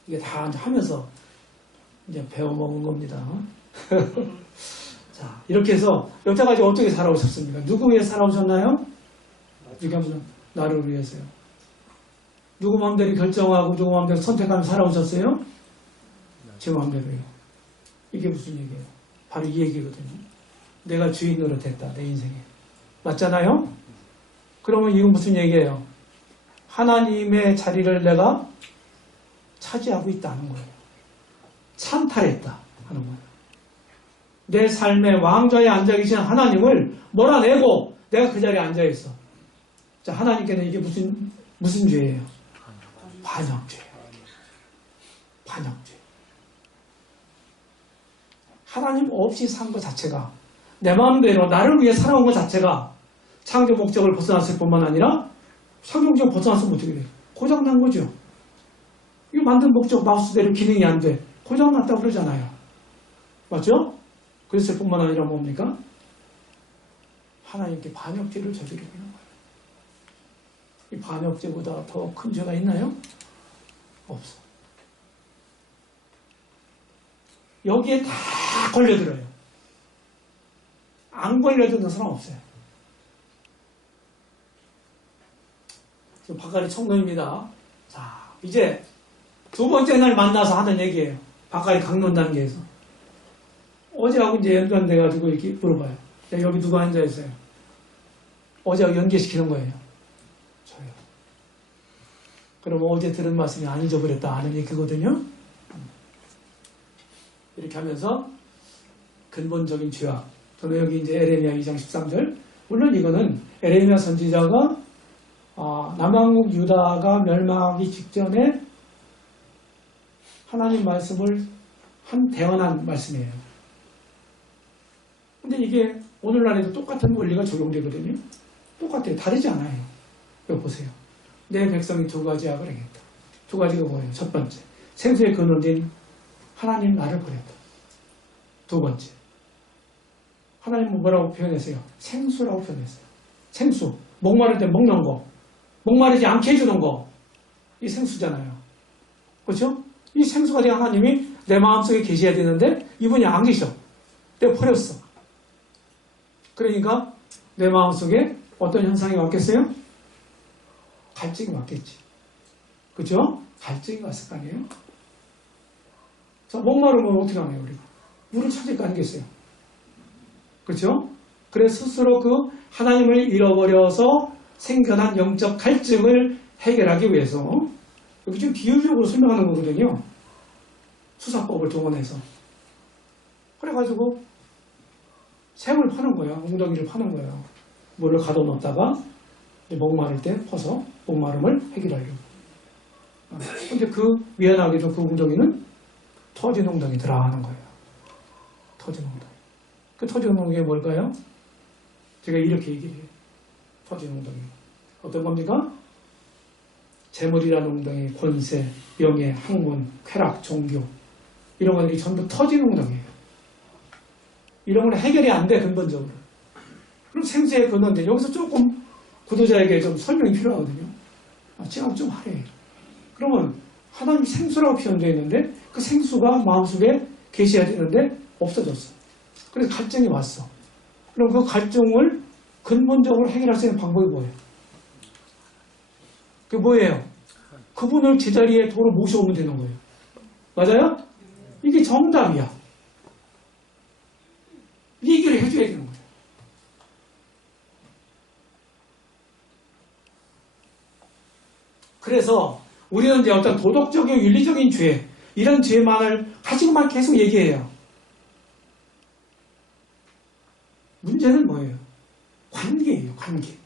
이게 다 하면서 이제 배워먹은 겁니다. 자, 이렇게 해서 여태까지 어떻게 살아오셨습니까? 누구 위해 살아오셨나요? 이게 한번 나를 위해서요. 누구 마음대로 결정하고 누구 마음대로 선택하며 살아오셨어요? 제 마음대로요. 이게 무슨 얘기예요? 바로 이 얘기거든요. 내가 주인 노릇했다, 내 인생에. 맞잖아요? 그러면 이건 무슨 얘기예요? 하나님의 자리를 내가 차지하고 있다는 거예요. 찬탈했다 하는 거예요. 내 삶의 왕좌에 앉아 계신 하나님을 몰아내고 내가 그 자리에 앉아 있어. 자, 하나님께는 이게 무슨 죄예요? 반역죄예요. 반역죄. 하나님 없이 산 것 자체가, 내 마음대로 나를 위해 살아온 것 자체가 창조 목적을 벗어났을 뿐만 아니라 창조 목적을 벗어났으면 어떻게 돼요? 고장난 거죠. 이거 만든 목적 마우스대로 기능이 안 돼. 고장났다고 그러잖아요. 맞죠? 그랬을 뿐만 아니라 뭡니까? 하나님께 반역죄를 저지르고 있는 거예요. 이 반역죄보다 더 큰 죄가 있나요? 없어. 여기에 다 걸려들어요. 안 걸려드는 사람 없어요. 박가리 총론입니다. 자, 이제 두 번째 날 만나서 하는 얘기예요. 박가리 강론 단계에서. 어제하고 이제 연관돼가지고 이렇게 물어봐요. 야, 여기 누가 앉아있어요? 어제하고 연계시키는 거예요. 저요. 그러면 어제 들은 말씀이 안 잊어버렸다 하는 얘기거든요. 이렇게 하면서 근본적인 죄악. 저는 여기 이제 에레미야 2장 13절. 물론 이거는 에레미야 선지자가 남왕국 유다가 멸망하기 직전에 하나님 말씀을 대언한 말씀이에요. 근데 이게 오늘날에도 똑같은 원리가 적용되거든요. 똑같아요. 다르지 않아요. 이거 보세요. 내 백성이 두 가지 악을 행했다. 두 가지가 뭐예요? 첫 번째, 생수에 근원된 하나님 나를 버렸다. 두 번째, 하나님은 뭐라고 표현했어요? 생수라고 표현했어요. 생수. 목마를 때 먹는 거. 목마르지 않게 해주는 거. 이 생수잖아요. 그렇죠? 이 생수가 된 하나님이 내 마음속에 계셔야 되는데 이분이 안 계셔. 내가 버렸어. 그러니까 내 마음속에 어떤 현상이 왔겠어요? 갈증이 왔겠지. 그죠? 갈증이 왔을 거 아니에요? 자, 목마르면 어떻게 하나요, 우리가? 물을 찾을 거 아니겠어요? 그죠? 그래서 스스로 그 하나님을 잃어버려서 생겨난 영적 갈증을 해결하기 위해서, 여기 지금 비유적으로 설명하는 거거든요. 수사법을 동원해서. 그래가지고 샘을 파는 거야. 웅덩이를 파는 거예요. 물을 가둬놓다가 목마를 때 퍼서 목마름을 해결하려고. 근데 미안하게도 그 웅덩이는 터진 웅덩이더라 하는 거예요. 터진 웅덩이. 그 터진 웅덩이가 뭘까요? 제가 이렇게 얘기를 해요. 터진 웅덩이. 어떤 겁니까? 재물이라는 웅덩이, 권세, 명예, 학문, 쾌락, 종교. 이런 것들이 전부 터진 웅덩이에요. 이런 건 해결이 안 돼, 근본적으로. 그럼 생수에 근원돼. 여기서 조금 구독자에게 좀 설명이 필요하거든요. 지금 좀 하래. 그러면 하나님 생수라고 표현되어 있는데 그 생수가 마음속에 계셔야 되는데 없어졌어. 그래서 갈증이 왔어. 그럼 그 갈증을 근본적으로 해결할 수 있는 방법이 뭐예요? 그게 뭐예요? 그분을 제자리에 도로 모셔오면 되는 거예요. 맞아요? 이게 정답이야. 얘기를 해줘야 되는 거예요. 그래서 우리는 이제 어떤 도덕적인 윤리적인 죄, 이런 죄만을 가지고만 계속 얘기해요. 문제는 뭐예요? 관계예요, 관계.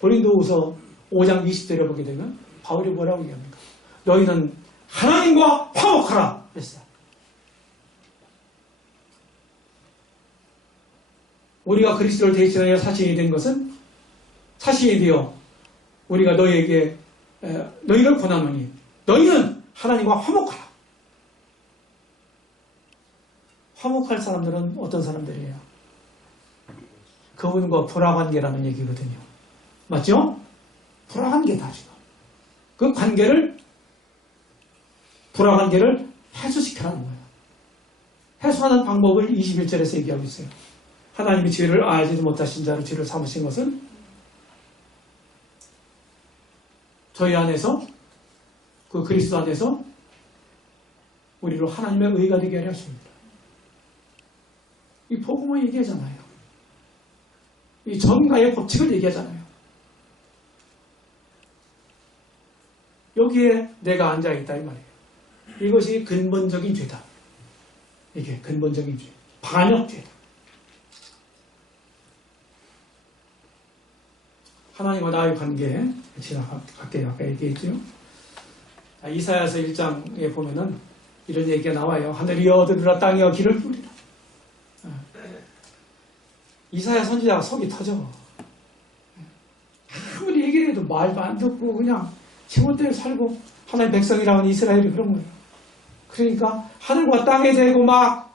고린도후서 5장 20절에 보게 되면 바울이 뭐라고 얘기합니까? 너희는 하나님과 화목하라 했어요. 우리가 그리스도를 대신하여 사신이 된 것은 사신이 되어 우리가 너희를 권하노니 너희는 하나님과 화목하라. 화목할 사람들은 어떤 사람들이에요? 그분과 불화관계라는 얘기거든요. 맞죠? 불화관계다 지금. 그 불화관계를 해소시키라는 거예요. 해소하는 방법을 21절에서 얘기하고 있어요. 하나님이 죄를 알지도 못하신 자로 죄를 삼으신 것은 저희 안에서, 그 그리스도 안에서 우리로 하나님의 의가 되게 하려 하십니다. 이 복음을 얘기하잖아요. 이 정가의 법칙을 얘기하잖아요. 여기에 내가 앉아있다 이 말이에요. 이것이 근본적인 죄다. 이게 근본적인 죄. 반역죄다. 하나님과 나의 관계, 제가 아까 얘기했죠. 이사야서 1장에 보면은 이런 얘기가 나와요. 하늘이여 들으라, 땅이여 귀를 기울이라. 이사야 선지자가 속이 터져. 아무리 얘기를 해도 말도 안 듣고 그냥 지멋대로 살고 하나님의 백성이라는 이스라엘이 그런 거예요. 그러니까 하늘과 땅에 대고 막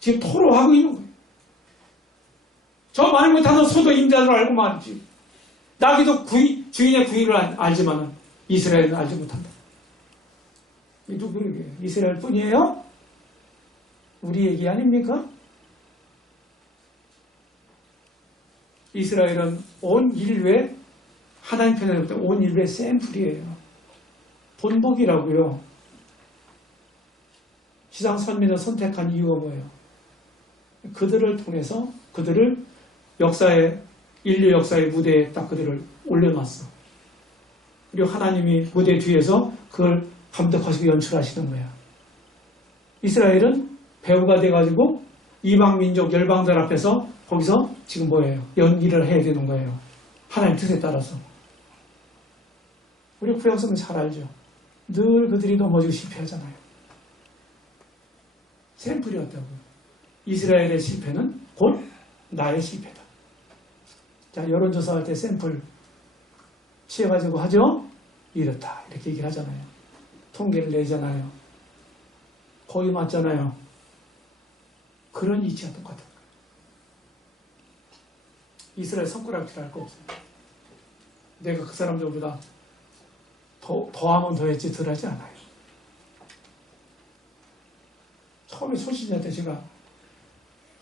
지금 토로하고 있는 거예요. 저 말 못하는 소도 임자를 알고 말이지. 나귀도 주인의 구의를 알지만 이스라엘은 알지 못한다. 이 누구에게? 이스라엘 뿐이에요? 우리 얘기 아닙니까? 이스라엘은 온 인류의, 하나님 편에 볼 때 온 인류의 샘플이에요. 본보기라고요. 지상 선민을 선택한 이유가 뭐예요? 그들을 통해서 그들을 인류 역사의 무대에 딱 그들을 올려놨어. 그리고 하나님이 무대 뒤에서 그걸 감독하시고 연출하시는 거야. 이스라엘은 배우가 돼가지고 이방 민족 열방들 앞에서 거기서 지금 뭐예요? 연기를 해야 되는 거예요. 하나님 뜻에 따라서. 우리 구약성은 잘 알죠. 늘 그들이 넘어지고 실패하잖아요. 샘플이었다고요. 이스라엘의 실패는 곧 나의 실패다. 자, 여론조사할 때 샘플 취해가지고 하죠? 이렇다. 이렇게 얘기를 하잖아요. 통계를 내잖아요. 거의 맞잖아요. 그런 이치가 똑같은 거예요. 이스라엘 손가락질 할 거 없어요. 내가 그 사람들보다 더하면 더했지 덜 하지 않아요. 처음에 소시자 때 제가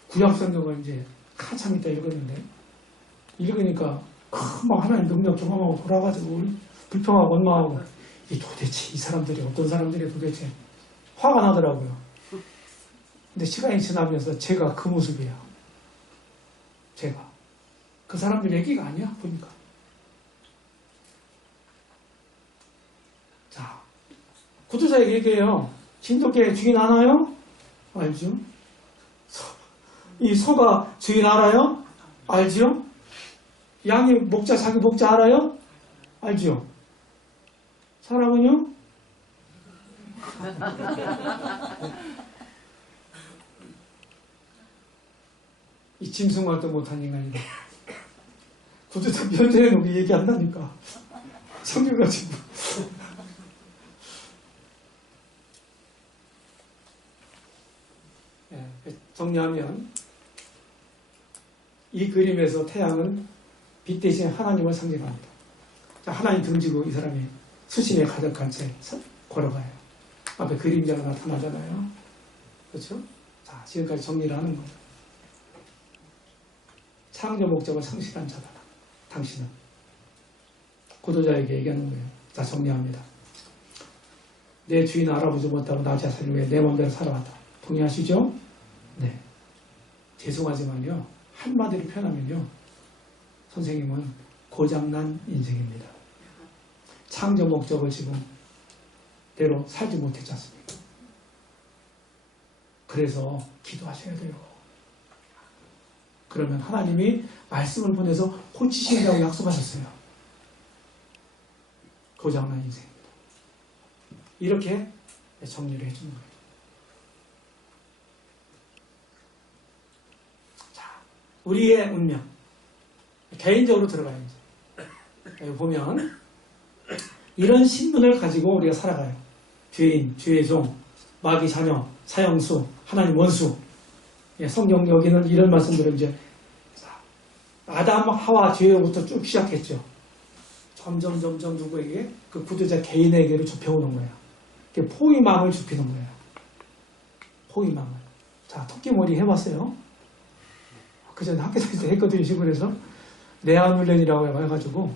구약성경을 이제 한참 있다 읽었는데, 읽으니까 막 하나님 능력 경험하고 돌아가지고 불평하고 원망하고, 이 도대체 이 사람들이 어떤 사람들이 도대체 화가 나더라고요. 근데 시간이 지나면서 제가 그 모습이에요. 제가 그 사람들 얘기가 아니야 보니까. 자, 구두사에게 얘기해요. 진돗개 주인 아나요? 알죠? 이 소가 주인 알아요? 알죠? 양이 목자 자기 목자 알아요? 알죠? 사람은요? 이 짐승말도 못한 인간이다. 구두사 면전에 놓고 얘기한다니까. 성경 가지고. 정리하면 이 그림에서 태양은 빛 대신 하나님을 상징합니다. 자, 하나님 등지고 이 사람이 수심에 가득한 채 걸어가요. 앞에 그림자가 나타나잖아요. 그렇죠? 자, 지금까지 정리를 하는 거예요. 창조 목적을 상실한 자다. 당신은. 고도자에게 얘기하는 거예요. 자, 정리합니다. 내 주인 알아보지 못하고 나 자신을 위해 내 마음대로 살아왔다. 동의하시죠? 네. 죄송하지만요. 한마디로 표현하면요. 선생님은 고장난 인생입니다. 창조 목적을 지금대로 살지 못했지 않습니까? 그래서 기도하셔야 돼요. 그러면 하나님이 말씀을 보내서 고치신다고 약속하셨어요. 고장난 인생입니다. 이렇게 정리를 해주는 거예요. 자, 우리의 운명. 개인적으로 들어가요. 이제. 여기 보면 이런 신분을 가지고 우리가 살아가요. 죄인, 죄의 종, 마귀 자녀, 사형수, 하나님 원수. 예, 성경 여기는 이런 말씀들을 이제 아담 하와 죄로부터 쭉 시작했죠. 점점 누구에게? 그 구두자 개인에게로 좁혀오는 거예요. 포위망을 좁히는 거예요. 포위망을. 자, 토끼머리 해봤어요? 그 전에 학교 다닐 때 했거든요. 시골에서. 내한훈련이라고 해가지고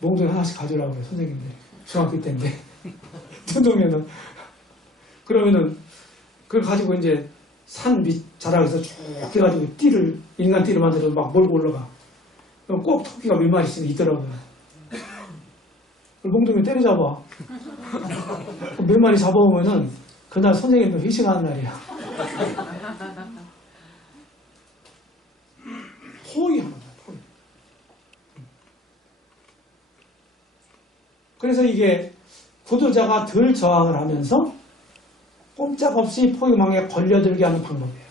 몽둥이 하나씩 가져오라고 해요. 선생님들이. 중학교 때인데. 뜯으면은. 그러면은 그걸 가지고 이제 산 밑 자락에서 쭉 해가지고 인간 띠를 만들어서 막 몰고 올라가. 그럼 꼭 토끼가 몇 마리씩 있더라고요. 그걸 몽둥이 때려잡아. 몇 마리 잡아오면은 그날 선생님도 회식하는 날이야. 포위하는 거야, 포위. 그래서 이게 구두자가 덜 저항을 하면서 꼼짝없이 포위망에 걸려들게 하는 방법이에요.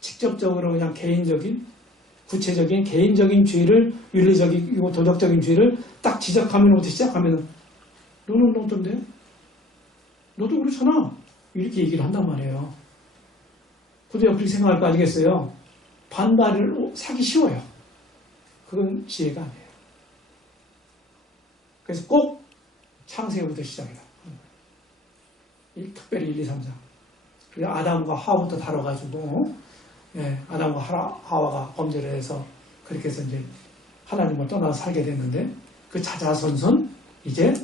직접적으로 그냥 개인적인, 구체적인 개인적인 죄를, 윤리적이고 도덕적인 죄를 딱 지적하면부터 시작하면 너는 어떤데? 너도 그렇잖아. 이렇게 얘기를 한단 말이에요. 구두자가 그렇게 생각할 거 아니겠어요? 반발을 사기 쉬워요. 그건 지혜가 아니에요. 그래서 꼭 창세기부터 시작해요. 특별히 1, 2, 3장. 그리고 아담과 하와부터 다뤄가지고, 예, 아담과 하와가 범죄를 해서 그렇게 해서 이제 하나님을 떠나서 살게 됐는데, 그 자자손손 이제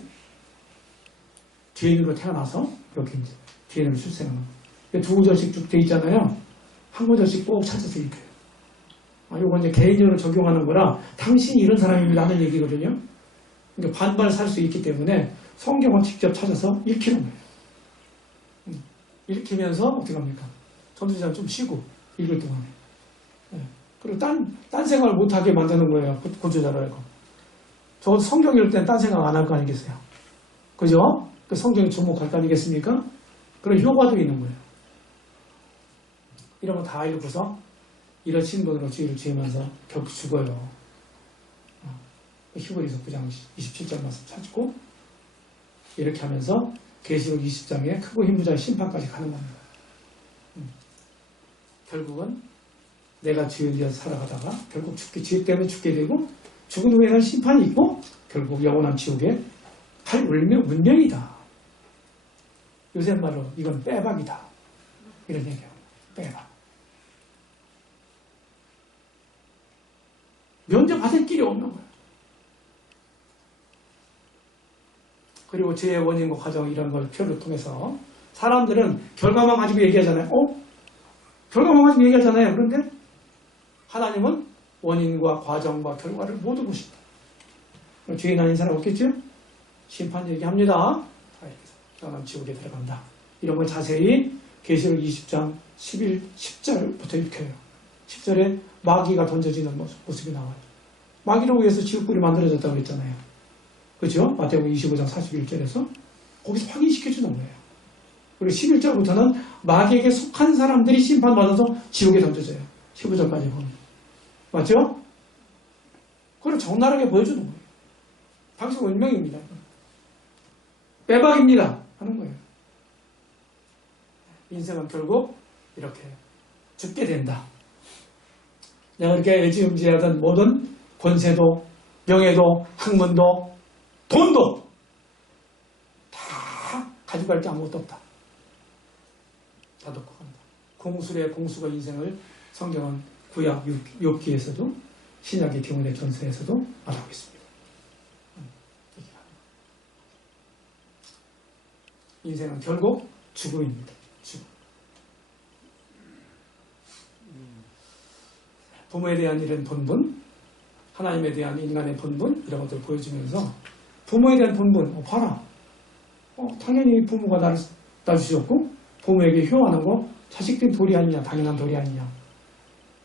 죄인으로 태어나서 여기 이제 죄인으로 출생하는 거예요. 두 구절씩 쭉 돼 있잖아요. 한 구절씩 꼭 찾아서 읽어요. 이건 이제 개인적으로 적용하는 거라 당신이 이런 사람입니다 하는 얘기거든요. 그러니까 반발 살 수 있기 때문에 성경을 직접 찾아서 읽히는 거예요. 읽히면서 어떻게 합니까? 전도자는 좀 쉬고 읽을 동안에. 네. 그리고 딴 생각을 못하게 만드는 거예요. 구조자라고. 저 성경 읽을 땐 딴 생각 안 할 거 아니겠어요? 그죠? 그 성경에 주목할 거 아니겠습니까? 그런 효과도 있는 거예요. 이런 거 다 읽고서 이런 신분으로 주의를 지으면서 결국 죽어요. 히브리서 9장 27절 말씀 찾고 이렇게 하면서 계시록 20장에 크고 힘부자의 심판까지 가는 겁니다. 결국은 내가 주에 의해서 살아가다가 결국 죄 때문에 죽게 되고 죽은 후에는 심판이 있고 결국 영원한 지옥에 갈 운명이다. 요새 말로 이건 빼박이다. 이런 얘기예요. 빼박. 면제받을 길이 없는 거예요. 그리고 죄의 원인과 과정 이런 걸 표를 통해서 사람들은 결과만 가지고 얘기하잖아요. 결과만 가지고 얘기하잖아요. 그런데 하나님은 원인과 과정과 결과를 모두 보신다. 죄인 아닌 사람 없겠죠? 심판 얘기합니다. 영원 지옥에 들어간다. 이런 걸 자세히 계시록 20장 10절부터 이렇게 해요. 10절에 마귀가 던져지는 모습이 나와요. 마귀를 위해서 지옥불이 만들어졌다고 했잖아요. 그렇죠? 마태복음 25장 41절에서 거기서 확인시켜 주는 거예요. 그리고 11절부터는 마귀에게 속한 사람들이 심판받아서 지옥에 던져져요. 15절까지 보면. 맞죠? 그걸 적나라하게 보여주는 거예요. 당신 운명입니다. 빼박입니다. 하는 거예요. 인생은 결국 이렇게 죽게 된다. 내가 이렇게 애지음지하던 모든 권세도, 명예도, 학문도, 돈도 다 가지고 갈 게 아무것도 없다. 다 놓고 간다. 공술의 공수가 인생을 성경은 구약 욥기에서도 신약의 디모데 전서에서도 말하고 있습니다. 인생은 결국 죽음입니다. 죽음. 부모에 대한 이런 본분, 하나님에 대한 인간의 본분 이런 것들을 보여주면서 부모에 대한 본분, 봐라. 당연히 부모가 나를 주셨고 부모에게 효하는 거 자식들이 도리 아니냐, 당연한 도리 아니냐.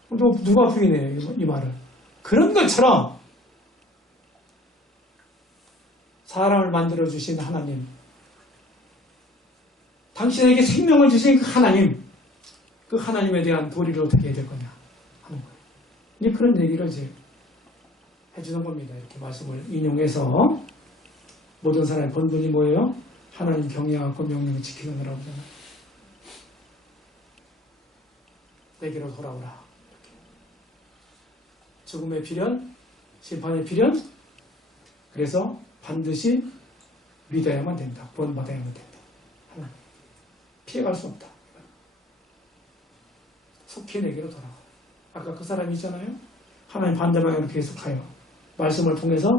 누가 부인해요 이 말을. 그런 것처럼 사람을 만들어주신 하나님, 당신에게 생명을 주신 그 하나님, 그 하나님에 대한 도리를 어떻게 해야 될 거냐 하는 거예요. 이제 그런 얘기를 이제 해주는 겁니다. 이렇게 말씀을 인용해서 모든 사람의 본분이 뭐예요? 하나님 경외하고 명령을 지키는 거라고 하잖아요. 내게로 돌아오라. 이렇게. 죽음의 필연, 심판의 필연, 그래서 반드시 믿어야만 된다. 본받아야만 된다. 하나님. 피해갈 수 없다. 속히 내게로 돌아와. 아까 그 사람이 있잖아요. 하나님 반대방향으로 계속 가요. 말씀을 통해서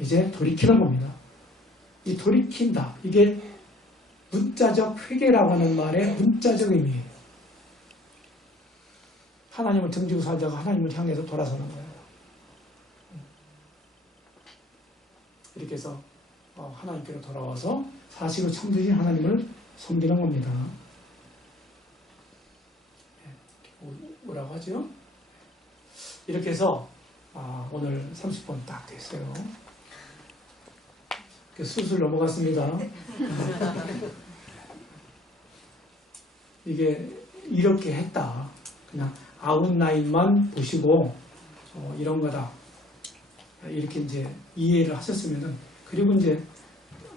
이제 돌이키는 겁니다. 이 돌이킨다. 이게 문자적 회개라고 하는 말의 문자적 의미예요. 하나님을 등지고 살다가 하나님을 향해서 돌아서는 거예요. 이렇게 해서 하나님께로 돌아와서 사실로 참되신 하나님을 섬기는 겁니다. 뭐라고 하죠? 이렇게 해서 오늘 30분 딱 됐어요. 수술 넘어갔습니다. 이게 이렇게 했다. 그냥 아웃라인만 보시고 이런 거다. 이렇게 이제 이해를 하셨으면은, 그리고 이제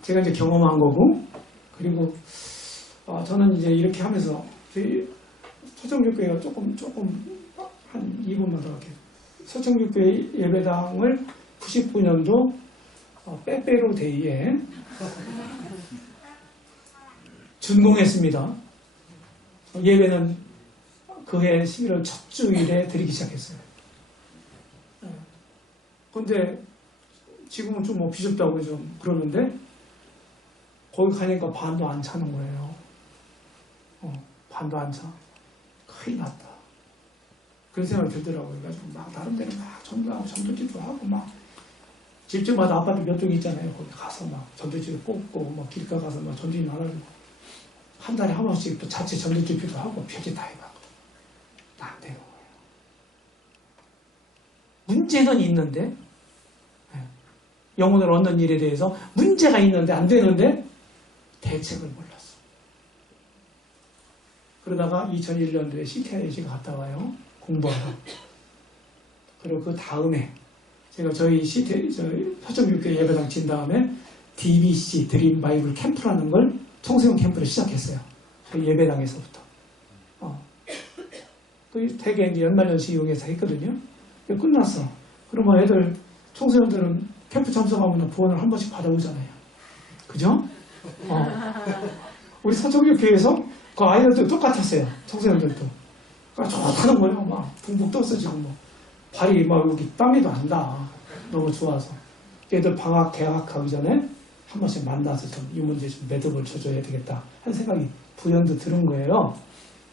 제가 이제 경험한 거고, 그리고 저는 이제 이렇게 하면서 저희 서청교회가 조금 한 2분만 더 할게요. 서청교회 예배당을 99년도 빼빼로 데이에 준공했습니다. 예배는 그해 11월 첫 주일에 드리기 시작했어요. 근데 지금은 좀 비좁다고 좀 그러는데 거기 가니까 반도 안 차는 거예요. 반도 안 차. 큰일 났다. 그런 생각이 들더라고요. 그래가지고 막 나름대로 막 전도하고 전도지도 하고 막 집집마다 아파트 몇 종 있잖아요. 거기 가서 막 전도지를 뽑고 막 길가 가서 막 전도지 나눠주고 한 달에 한 번씩 또 자체 전도지표도 하고 표지 다 해봐. 안 되는 거예요. 문제는 있는데 영혼을 얻는 일에 대해서 문제가 있는데 안 되는데 대책을 몰랐어. 그러다가 2001년도에 CTI가 갔다 와요. 공부하러. 그리고 그 다음에 제가 저희 서점교회 예배당 친 다음에 DBC 드림 바이블 캠프라는 걸 청소년 캠프를 시작했어요. 그 예배당에서부터. 그 되게 이제 연말연시 이용해서 했거든요. 끝났어. 그러면 애들 청소년들은 캠프 참석하면 부원을 한 번씩 받아오잖아요. 그죠? 우리 서청교회에서 그 아이들도 똑같았어요. 청소년들도. 그러니까 좋다는 거예요. 막 붕붕 떴어 지금 뭐. 발이 막 여기 땀이도 안다. 너무 좋아서. 애들 방학 개학하기 전에 한 번씩 만나서 좀 이 문제 좀 매듭을 쳐줘야 되겠다 하는 생각이 부연도 드는 거예요.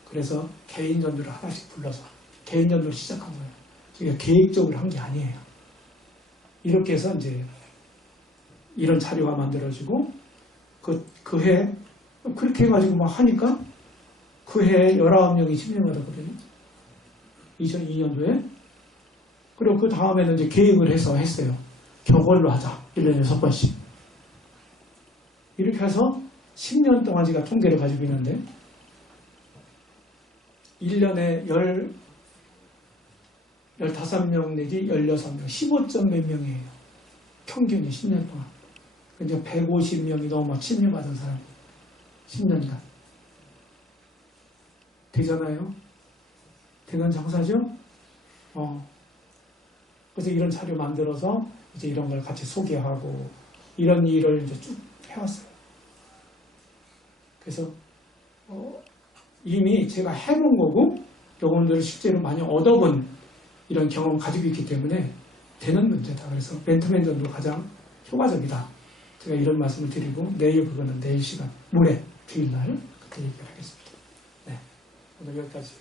그래서 개인 전도를 하나씩 불러서 개인 전도를 시작한 거예요. 그러니까 계획적으로 한 게 아니에요. 이렇게 해서 이제 이런 자료가 만들어지고 그 해 그렇게 해가지고 막 하니까 그 해에 19명이 침례받았거든요. 2002년도에. 그리고 그 다음에는 이제 계획을 해서 했어요. 격월로 하자. 1년에 6번씩. 이렇게 해서 10년 동안 제가 통계를 가지고 있는데 1년에 15명 내지 16명, 15점 몇 명이에요. 평균이 10년 동안. 이제 150명이 넘어 침례받은 사람이 10년간. 되잖아요? 대단 장사죠? 그래서 이런 자료 만들어서 이제 이런 걸 같이 소개하고 이런 일을 이제 쭉 해왔어요. 그래서 이미 제가 해본 거고 여러분들을 실제로 많이 얻어본 이런 경험을 가지고 있기 때문에 되는 문제다. 그래서 맨투맨 전도 가장 효과적이다. 제가 이런 말씀을 드리고 내일 그거는 내일 시간 모레 주일날 그때 얘기를 하겠습니다. 네, 오늘 여기까지.